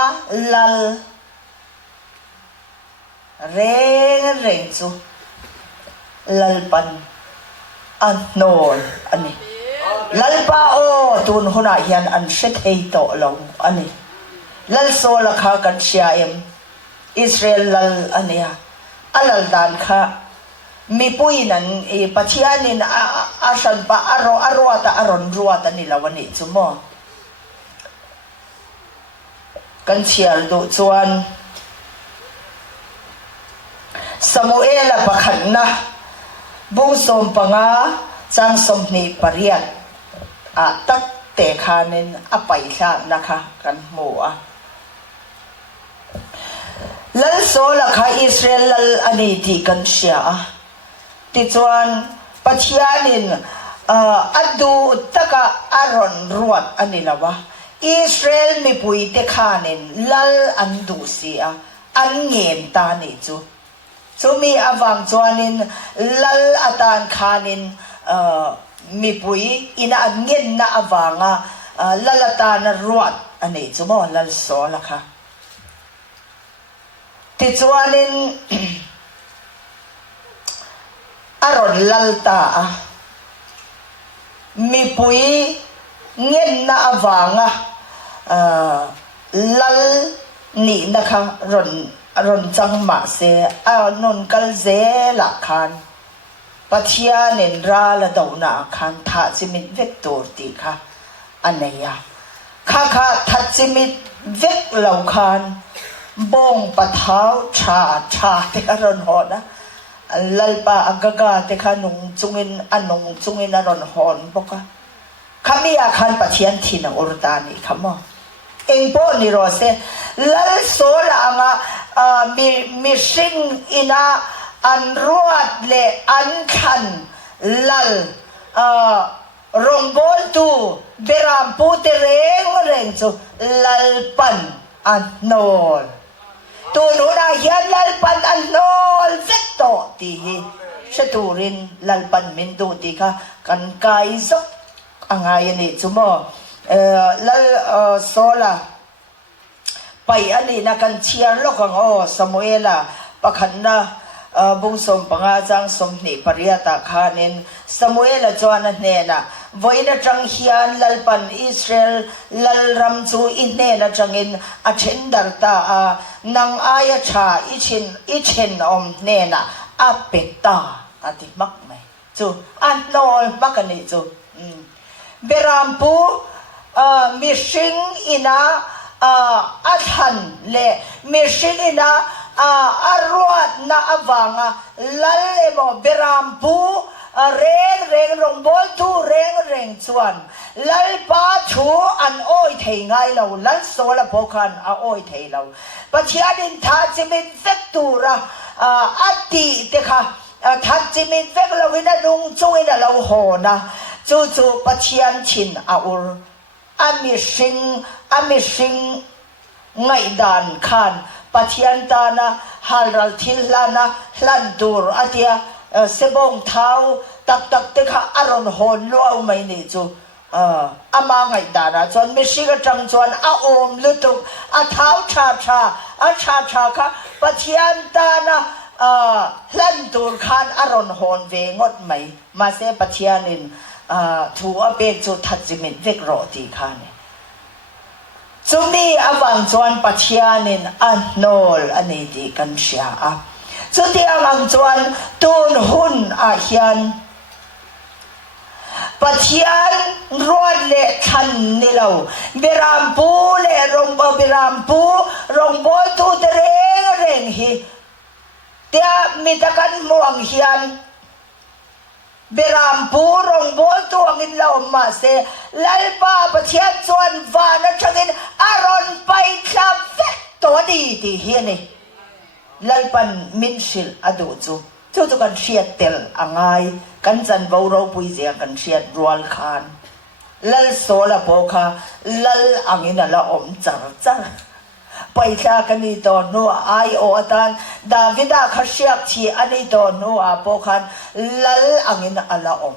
lal reng chu lalpan anol ani lalpa o tun huna hian an shet hei to lo ani lal so la kha kan sia em Israel lal ania alal dan kha mi pui nan e pathianin a san pa aro ta aron ruata ni lawani chumo kan chial do chuan Samuel pakhat na bung som panga chang som ni pariat a tak te khanin a paisa na kha kan mu a lal so la kha Israel lal ani ti kan sia ti chuan pathianin adu taka aron ruat ani lawa Israel mi pui te khanin lal andu sia an ngem ta ni chu mi awang chuanin lal atan khanin mi pui ina an ngen na awanga lalata na ruat ani chu mo lal so la kha ติจวนนินอารอนลัลตามีปุยเงินน่าหวังลัลนี่นะคะรอนจังมาเสนนกัลเซลักขันปัทยานินราละดาวนาขันทัดจิมิตเวกตัวตีค่ะอันนี้ยข้าทัดจิมิตเวกเหล่าขันบงปะเท้าชาเทอรอนหอนะลัลปาอักกาเทขานุงจุงินอันนุงจุงินอรอนหอนปกะข้ามีอาคารปัทยันทินอุรตานีขมอเองพอนิโรเซลัลโซลางะมีสิ่งอินาอันรวดเลอันขันลัลรงบอลตูเบรามปูเตเรงจูลัลปันอันโนลตัวนู้นเฮียลัลปันอันโนลเซตโตตีเชตูรินลัลปันมินดูตีค่ะกันไกซอกอ่างไงนี่จุโมลัลโซลาไปอันนี้นักันเชียร์ลูกของสมุเอลาปะขันนะบุงสมปังอาจังสมนิปริยตาคานินสมุเอลจวนนั่นเองนะวันนั้นจังเฮียนลัลปันอิสราเอลลัลรัมจูอินเนนะจังอินอาเชนดัลตานางอายชาอิชินอมเนนะอาเปตาอติมักไหมจูอันโนมักกันนี่จูเบรามปูมิชิงอินาอัทันเลมิชิงอินาอารวดนาอวังลัลเลโมเบรามปูเร่งลงบอลทูเร่งชวนลัลปาชูอันโอยเทงไงเราลัลโซลาโพคันโอยเทเราปัจจัยดินทัดจิมินเฟกตูระอัติเตค่ะทัดจิมินเฟกเราวินาดุงจุยนะเราโหนะจู่ปัจจัยชินอุรอามิชิงไงดานขันปัจจัยตานะฮัลรัลทิลลานะลันตูร์อาทิยาเสบงเท้าตักเตค่ะอารอนหอนล้วนไม่นี่จู่อามาไงดานะจนไม่สิกจังจวนอาโอมลุตุเท้าชาค่ะปัจจัยตานะลันตูร์ขันอารอนหอนเวงดไม่มาเสปัจจัยนินทัวเบกจูทัดจิมิตเวกโรตีค่ะเนี่ยจุมีอวังจวนปัจจัยนินอันโนลอันนี้ดีกันเชียจุดที่อวังจวนตูนหุ่นอาเฮียนปัจจัยรวดเละทันนี่เราเบรามปูเละรงเบรามปูรงบอลตูเร่งฮีเตียมีตะกันมวงเฮียนเบรามปูรงบอลตัวงินเรามาเสลัลปาปัจจัยจวนวานะชังินอารอนไปขับเฟตัวดีที่เฮียนี่ลัลปันมินชิลอดูจู่กันเชียดเตลอ่างไงกันจันวเราปุยเสียกันเชียดรัวลคานลัลโซลาโปคาลัลอ่างอินละอมจังไปจากกันนี่ตอนนู้ไอโอตันดาวิดาขชียกที่อันนี้ตอนนู้อาโปคันลัลอ่างอินละอม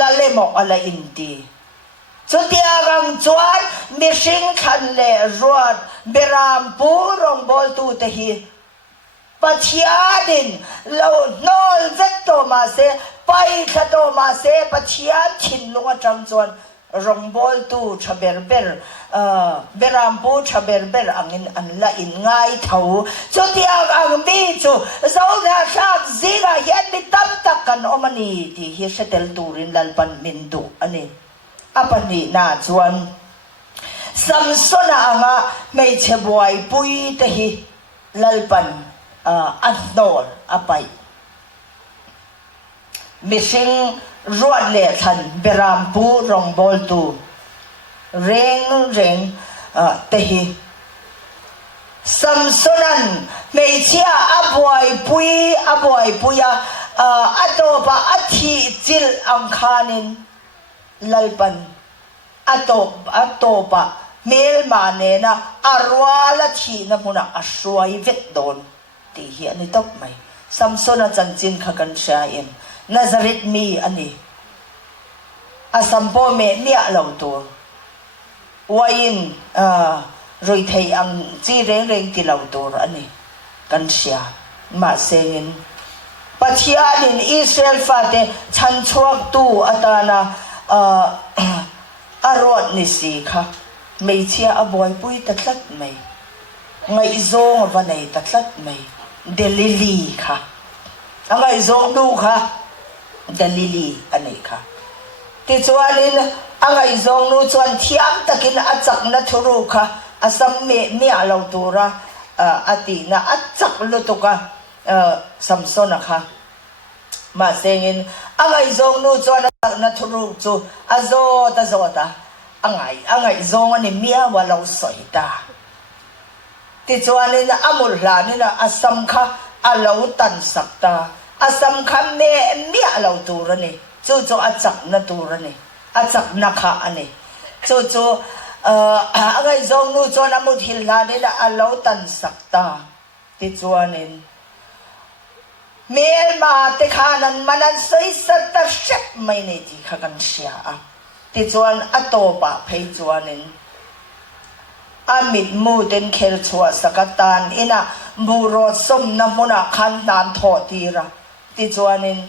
ลัลเลมอกละอินดีจุดที่รังจวนมิชิงขันเลรวดเบรามปูรงบอลตูเตฮีปัจจัยดินเราโนลเวกโตมาเสไปขโตมาเสปัจจัยชินลงจังจวนรงบอลตูชาเบรเบรามปูชาเบรอังอินอันละอินง่ายเท่าจุดที่รังมีจูเจ้าหน้าชักซีกาเห็นมิตั้มตักกันอมันนี่ที่เฮสเตลตูรินลัลปันมินดูอันนี้อปันนี่นาจวนสัมสนาอ่ะไม่เชื่อบ่อยปุยเตหิลัลปันอันโดนอไปมิสิงรวดเละทันเบรามปูรงบอลตูเร่งเตหิสัมสนันไม่เชื่อบ่อยปุยอัตโปะอัฐิจิลอังคานินลัลปันอัตโตปะเมลมาเนนะอารวาลทีนะมุนะอสวยเวทโดนตีเหียนี่ตบไหมซัมซอนจันจินขกันชาอินนาซาริตมีอันนี้อาสัมโปเมเนี่ยเหล่าตัววายิน rồi thầy ang chỉ rèn rèn thì lâu tuổi anh ấy cần xia mà xem Pathia in Israel fate chan chuak tu atana arot ni si kha mei chia aboy pui tatlat mei ngai zong va nei tatlat mei delili kha angai zong du kha delili anei kha ti chuanin angai zong nu chuan thiam takin achak na thuru kha asam me mi alo tura ati na achak lutuka Samson kha mà sengin angai zong nu chuan na thuru chu azota angai zong ani mia wa lo soi ta ti chuan in amul hla ni na asam kha alo tan sakta asam kha me mia lo tur ni chu achak na tur ni achak na kha ani chu angai zong nu chuan amul hla ni na alo tan sakta ti chuan in Mel ma te khanan manan sei satar shep mai ne ti khakan sia ti chuan atopa phei chuanin amit mu den khel chua sakatan ina muro som namuna khan nan tho tira ti chuanin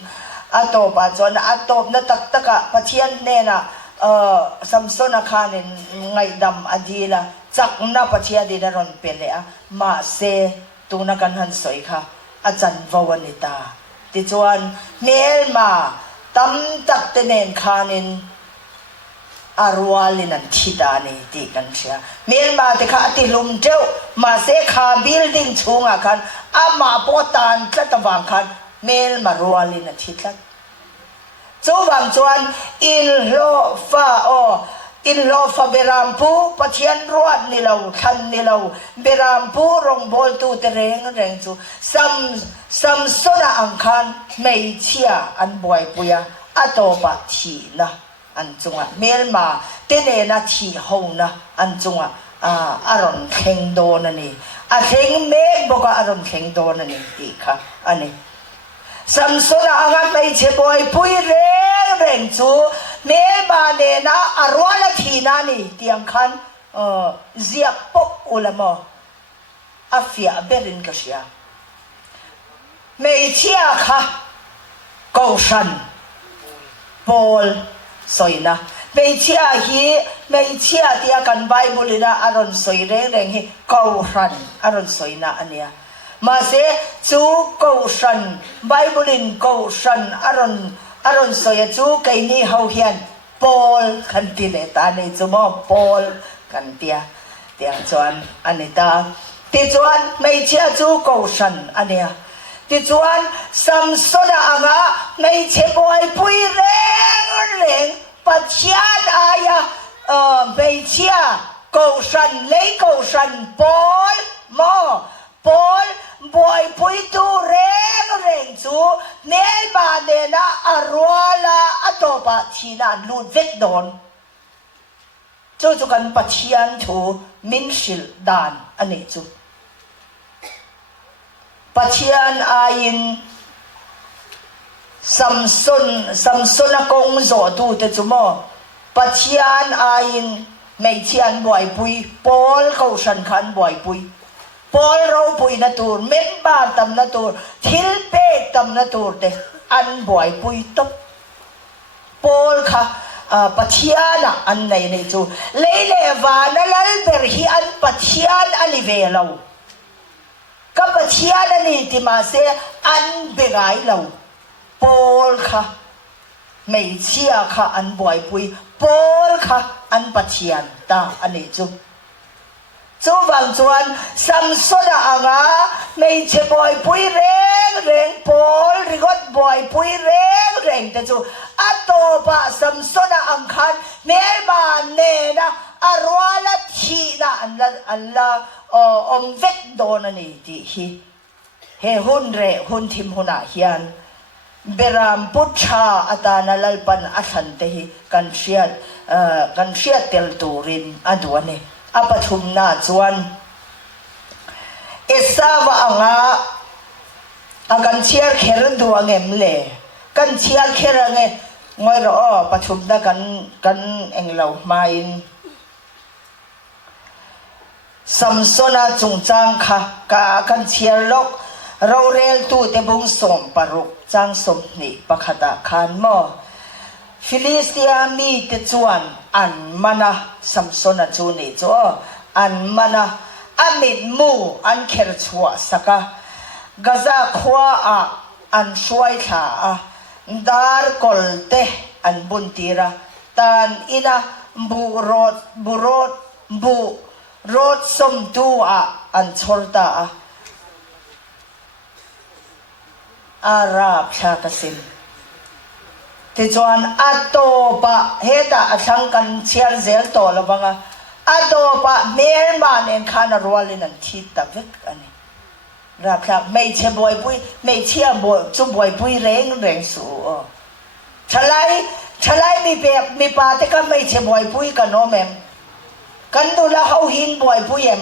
atopa chuan atop na tak taka pathian ne na samsona khanin ngai dam adila chakna pathia dina ron pele ma se tuna kan han soi kha achan vawanita ti chuan mel ma tam tak te nen khanin arwalin an thidani ti kan sia mel ma te kha ati lum teu ma se kha building chunga khan ama potan tlatawang khan mel ma rwalin an thitlat chuwang chuan in lo fa berampu pathian ruat ni lo than ni lo berampu rong bol tu te reng chu sam sona angkhan mei chia an boy puya atopa thi na an chunga melma tene na thi ho na an chunga aron kheng do na ni a kheng me boka aron kheng do na ni ti kha ani sam sona anga mei che boy pui reng chu mel ba ne na arwala thina ni tiang khan zia pop ulamo afia berin kasia mei chia kha kaushan Paul soina mei chia tia kan bible ina aron soi reng hi kaushan aron soina ania ma se chu kaushan bible in kaushan aron soya chu kai ni ho hian Paul kan ti le ta nei chu mo Paul kan tia tiang chuan anita ti chuan mei chia chu kaushan ania ti chuan samsona anga mei che boy pui reng pathian aya mei chia kaushan Paul mo Paul boy pui tu reng chu mel ba ne na arwala atopa thina lut vek don chu kan pathian thu min shil dan ani chu pathian ain samson akong zo tu te chu mo pathian ain mei chian boy pui Paul kaushan khan boy pui Paul rau pui na tur men ba tam na tur thil pe tam na tur te an boy pui top Paul kha pathiana an nei chu leile wa na lal ber hi an pathian ani ve lo ka pathian ani ti ma se an begai lo Paul kha mei chia kha an boy pui Paul kha an pathian ta ani chu chu wang chuan samsona anga mei che boy pui reng Paul rigot boy pui reng te chu atopa samsona angkhan mel ma ne na arwala thi na anla om vek don ani ti hi he hun thim huna hian beram pucha atana lalpan athan te hi kan hriat tel turin aduane apathum na chuan esawa anga akan chiar kher duangem le kan chiar kher ange ngoi ro pathum da kan englo main สัมสนาจงจางค่ะกากันเชียร์ลกเราเรลตูเตบุงสมปรุกจางสมนิปะขดาคานมอฟิลิสเตียมีเตจวนอันมานะสัมสนาจูนิจ้ออันมานะอามิดมูอันเครชัวสักกาซาขวาอันช่วยขาดาร์กอลเตอันบุนตีระตานอินะบุรถสมตัวอันชอร์ตาอาราบชาตสินที่จวนอัตโตปะเฮตาอัชังกันเชียร์เซลโตละบังอัตโตปะเมลมาเนนขานรัวลินันทิตาวิกอันนี้ราบชาไม่เชื่อบอยปุยไม่เชื่อบอยจุบอยปุยเร่งสูฉลายมีเปียมีปาแต่ก็ไม่เชื่อบอยปุยกันโนแมมกันดูละเขาหินบอยปุยเอ็ม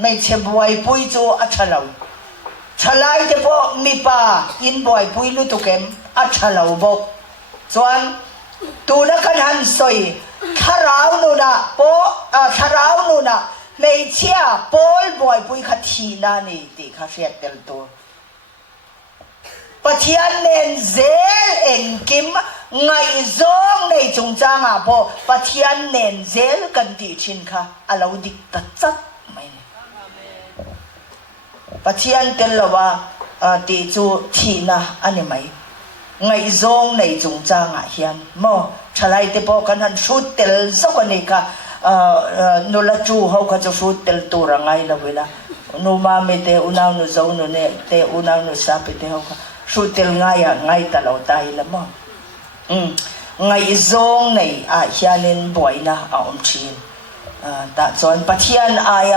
ไม่เชื่อบอยปุยจูอัชลาวฉลายแต่พอมีปาหินบอยปุยลุตุเข็มอัชลาวบอกส่วนตูนักขันหันสอยทาราวนูนะโปทาราวนูนะไม่เชื่อโปลบอยปุยขัดทีนานี่ตีข้าเสียเตลตัวปะเทียนเนนเซลเอ็นกิมไงซองในจงจางพอปะเทียนเนนเซลกันตีชินค่ะอาลาวดิกตัดจัดไม่ปะเทียนเตลว่าตีจูทีนะอันนี้ไหมไงซองในจงจางเฮียนมอฉลายเตปอกันหันชุดเตลสักวันนี้ค่ะนุลจูเขาก็จะชุดเตลตัวไงละเวลานูมาเมเตอุนาวนุเจ้านุเนเตอุนาวนุซาเปเตเขาค่ะชุดเตลไงตลอดใจละมอไงซองในเฮียนินบ่อยนะอมชีนแต่จวนปะเทียน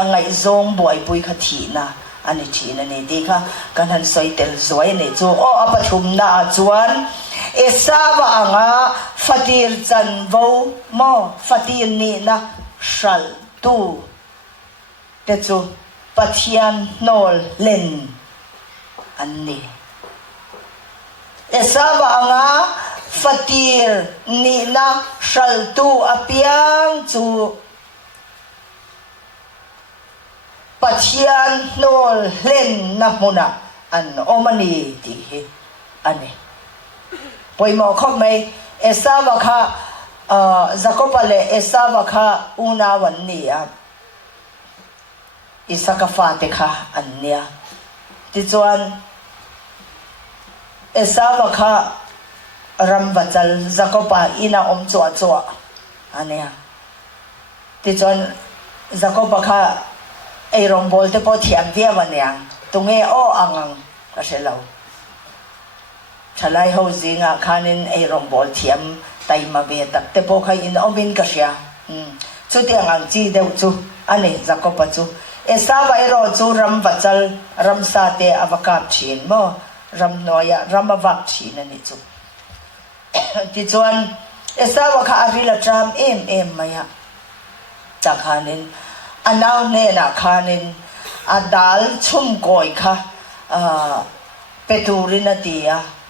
ไงซองบ่อยปุยขทีนะอันนี้ทีนั่นนี่ดีค่ะกันหันสวยเตลสวยนี่จูปฐุมนาจวนเอซาวะงาฟาติร์จันโวมอฟาติร์นี่นะชัลตูเตจูปะเทียนโนลเลนอันนี้เอซาวะงาฟาติร์นี่นะชัลตูอเปียงจูปะเทียนโนลเลนนักมุนะอันโอมันนี่ดีอันนี้ปอยหมอเขาไม่เอซาวะค่ะจะก็ไปเลยเอซาวะค่ะอุณาวันนี้อิสกฟาเตค่ะอันเนี้ยที่จวนเอซาวะค่ะรัมบัจลจะก็ไปอินาอมจัวอันเนี้ยที่จวนจะก็ไปค่ะไอรองบอลที่พอเทียมเดียวันเนี้ยตรงนี้อังก็เสร็จแล้วฉลายเขาจริงคานินไอรองบอลเทียมไตมาเวตักแต่พอเขาอินอมินก็เสียชุดเดียงจีเดียวจูอันนี้จะก็ปัจจุเอสาวไอรอจูรัมบัจลรัมซาเตอวกาศชีนมั้รัมนอยรัมวักชีนนี่จูที่จวนเอสาวข้าอาริลจามเอ็มมาจากคานินอันนั้นเนี่ยนะคานินอดัลชุ่มก่อยค่ะเปตูรินาตี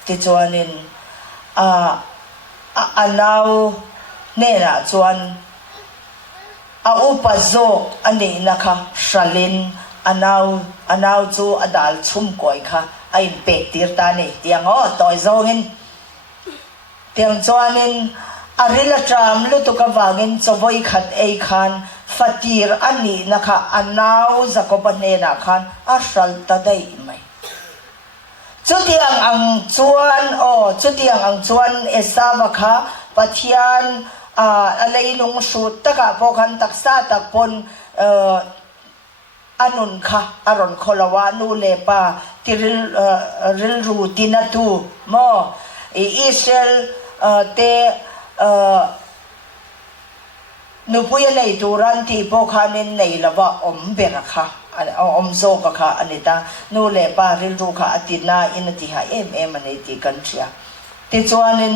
ที่จวนนินอันนั้นเนี่ยนะจวนอุปโภคอันนี้นะคะชลินอันนั้นจูอดัลชุ่มก่อยค่ะไอ้เป็ดตีร์ตานี่เตียงต่อยโซงินเตียงจวนนินอาริลจามลุตุกวางินจะไว้ขัดไอคันฟาตีร์อันนี้นะคะอันนั้นจะก็เป็นเนี่ยนะคันอาชัลตาได้ไหมจุดที่อังจวนจุดที่อังจวนเอซาวะค่ะปะเทียนอะไรลุงสุดตะกะพอกันตักซาตักปนอนุนค่ะอารอนคอลาวานูเลปาที่ริลรูตินาตูมออิสราเอลเตนุพุยในตูรันที่พอกันในละว่าเบรค่ะโซกค่ะอันนี้ตานูเลปาริลรูค่ะอตินาอินติหาเอ็มอันนี้ที่กันเชียที่จวนนิน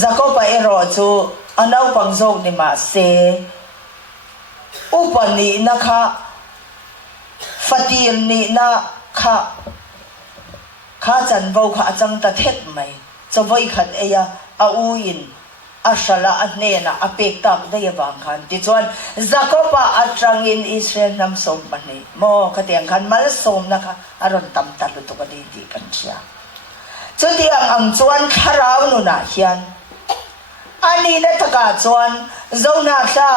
จะก็ไปรอจูอันนั้นปังโจกนี่มาเซอุปนินะคะฟาตีนนี่นะคะข้าจันโบข้าจังตะเท็ดไหมจะไว้ขัดเอียอาอูอิน asala anena apektak dai bang khan ti chuan Jacoba atrangin Israel nam som mani mo khatiang khan mal som na kha aron tam talu to ka di kan sia chuti ang chuan tharau nu na hian ani na taka chuan zona tha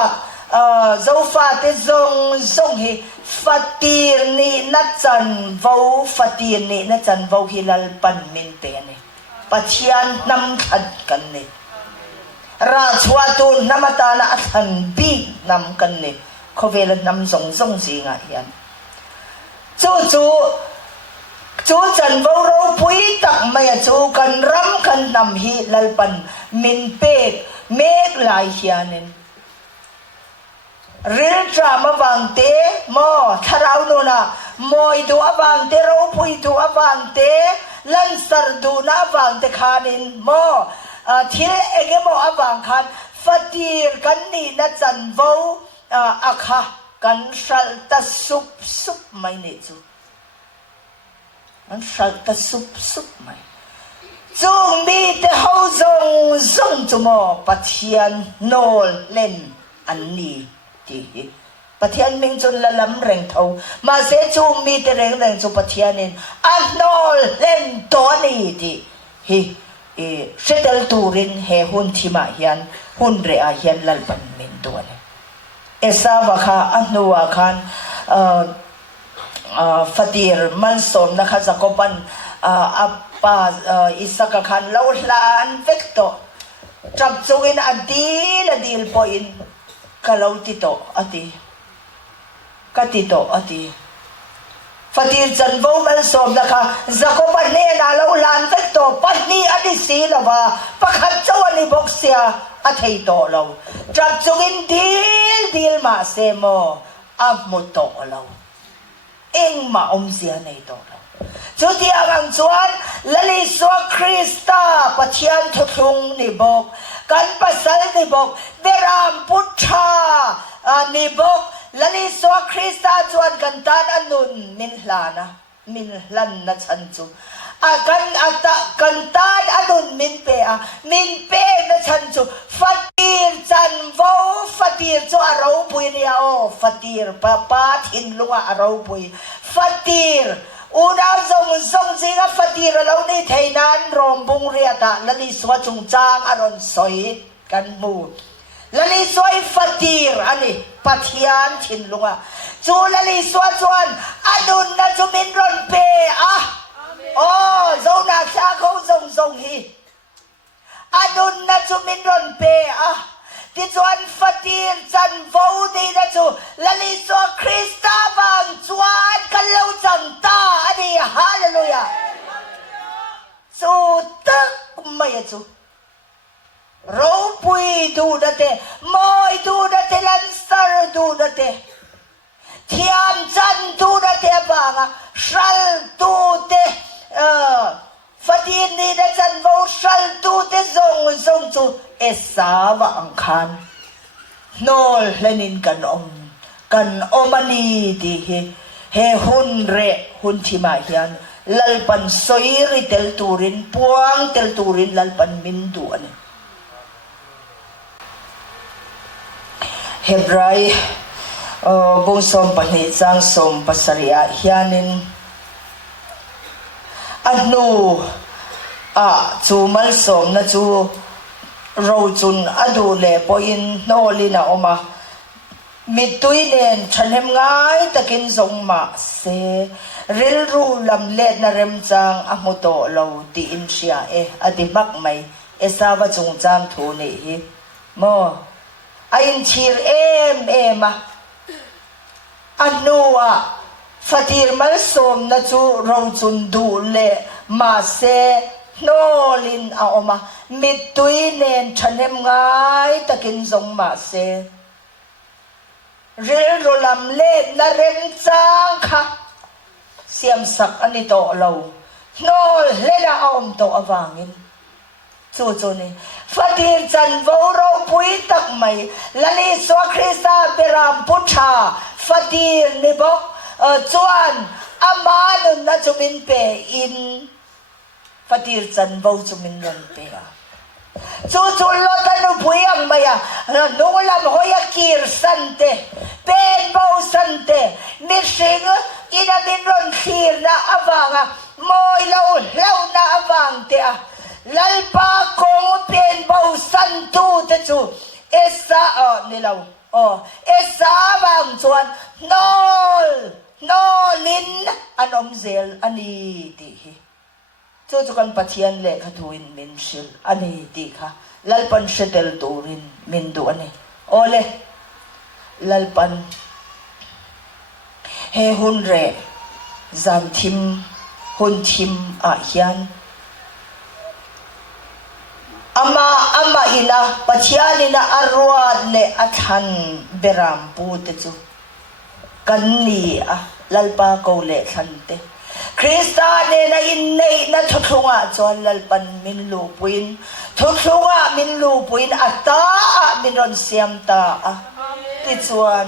zofa te zong hi fatir ni na chan vo fatir ni na chan vo hilal pan min pe ni pathian nam khat kan ni ra chua tu namata na athan bi nam kan ni khovel nam zong si nga hian chu chan vo ro pui tak mai chu kan ram kan nam hi lalpan min pe mek lai hianin ril drama bang te mo tharau no na moi du abang te ro pui du abang te lan sar du na bang te khanin mo thil ege mo abang khan fatir kan ni na chan vo akha kan shal ta sup mai ni chu an shal ta sup mai chung mi te ho zong chu mo pathian nol len an ni pathian ming chun la lam reng tho ma se chu mi te reng chu pathianin anol len to ni ti hi setel turin he hun thima hian hun re a hian lal pan min to ne esa wa kha anua khan fatir man som na kha Jacoban apa Isaka khan lo hlan vekto trap chungin adil point kalau tito ati katito ati fatir chan vo mal som la kha Jacoban ne na lo lan vek to patni ani si lawa pakhat chawani boxia athei to lo trap chungin dil ma se mo ammo to lo eng ma sia nei to lo chuti ang chuan lali so Krista pathian thung ni bok kan pasal ni bok beram putha ni bok lali so Krista chuan kan tan anun min hlan na chan chu kan tan anun min pe na chan chu fatir chan vo fatir chu aro pui ni o fatir pa thin lunga aro pui fatir una zong zinga fatir lo ni theinan rom bung riata lali so chung chang aron soi kan mu lali soi fatir ani pathian thin lunga chu lali so chuan anun na chu min ron pe zona cha ko zong hi anun na chu min ron pe ti chuan fatir chan vo di na chu lali so Krista bang chuan kan lo chang ta ani hallelujah chu tak mai chu ro pui du da te moi du da te lan star du da te thiam chan du da te banga shal du te fatin ni da chan vo shal du te zong chu esa wa ang khan nol lenin kan omani di he hun thima hian lalpan soiri tel turin puang tel turin lalpan min du ani Hebrai bung som pani chang som pasaria hianin anu chu mal som na chu ro chun adu le poin nolina oma mitui nen thanem ngai takin zong ma se ril ru lam le na rem chang amuto lo ti in sia ati mak mai esawa chung chang thu ni hi mo ain thir em anua fatir mal som na chu ro chun du le ma se nolin a oma mitui nen thanem ngai takin zong ma se ril ru lam le na rem chang kha siam sak ani to lo nol le na om to awangin chu ni fatir chan vo ro pui tak mai lali so Krista beram putha fatir ni bo chuan aman na chumin pe in fatir chan vo chumin ron pe susulot ano puyang maya nungulam hoya kirsante penbaw sante missing inamin ron sir na avanga moy law na avang te lalpa kong penbaw santu tetu esa nilaw esa bang chuan nolin anom zel ani ti chu kan pathian le khathuin min sil ani ti kha lalpan setel turin min du ani ole lalpan he hun re zan thim hun thim a hian ama ina pathianina arwat le athan beram pu te chu kan ni a lalpa ko le thante Krista ne na in nei na thuthunga chuan lalpan min lu puin thuthunga min lu puin ata min ron siam ta ti chuan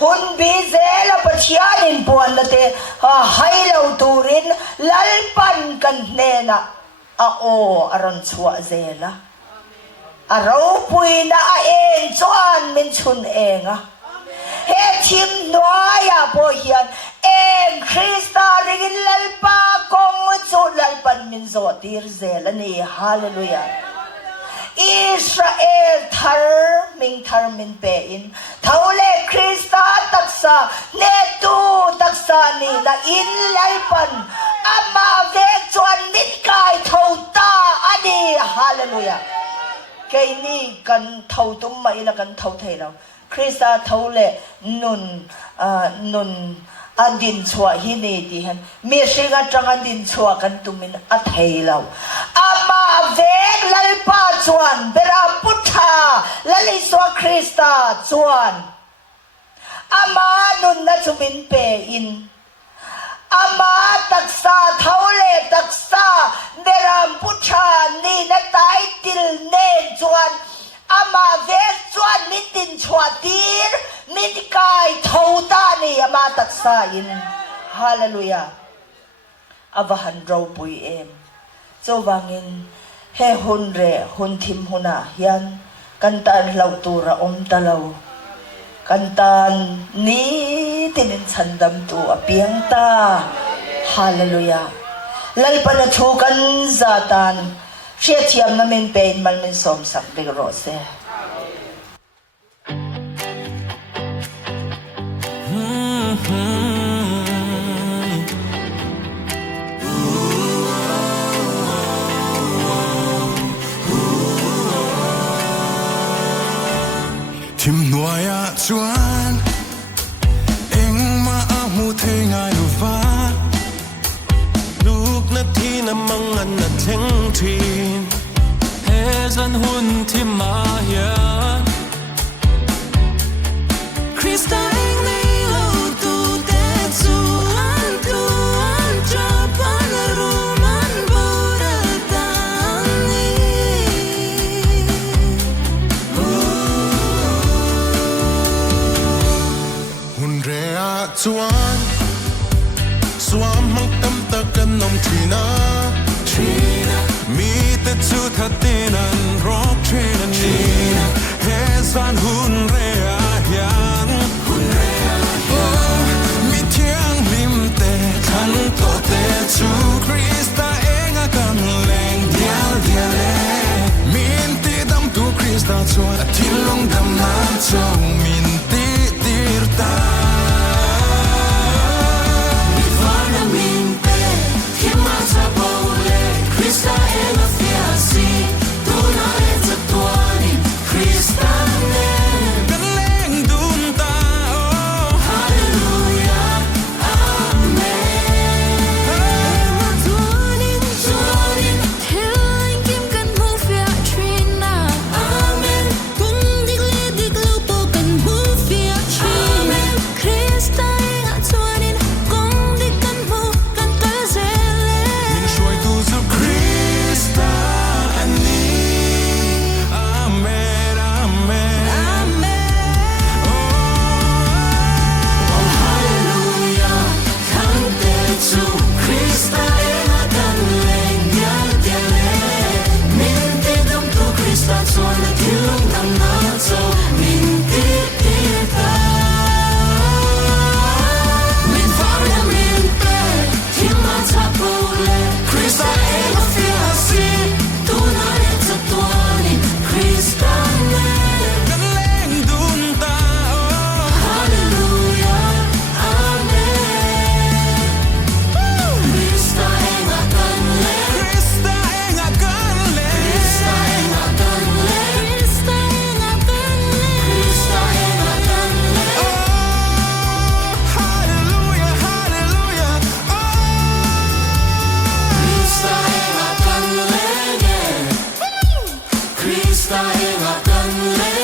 hun bi zela pathianin puan la te hai lo turin lalpan kan ne na aron chua zela aro puina en chuan min chun enga he chim noya po hian em Krista ringin lalpa kong chu lalpan min zo tir zela ni hallelujah Israel thar min pe in thaule Krista taksa ne tu taksa ni la in lalpan ama ve chuan min kai thauta ani hallelujah kai ni kan thau tum mai la kan thau thei lo Krista thaule nun adin chua hi ne ti han me singa tanga din chua kan tumin a thei lo ama vek lalpa chuan bera putha lali so Krista chuan ama nun na chumin pe in ama taksa thaule taksa bera putha ni na tai til ne chuan ama vek chuan min tin chua tir min kai thauta ni ama taksa in hallelujah avahan ro pui em chowangin he hun re hun thim huna hian kantan lau tura talo kantan ni tinin chandam tu apiang ta hallelujah lalpan chu kan zatan Chia chiam na min pain man min som sak big rose. Tim noya chuan eng ma amu thei ngai lu va luk na thi na mang an na theng thin he zan hun tim ma ya Krista eng nei lo tu te chuan cha pan ru man bora tan ni hun re a chuan swam mang tam ta kan nom thina mi te chu tha tin an rock train an ni he san hun re a hian mi thiang lim te than to te chu Krista enga kan leng dial le min ti dam tu Krista chuan thil long dam na chau min ti tir ta Krista en a fiasi, tu na et a tuani, Krista ne. Galeng dun ta, oh, hallelujah, amen. Tuanin, hilang kim kan move ya trina, amen. Kung digli diglo po kan move ya trina, Krista enga kan le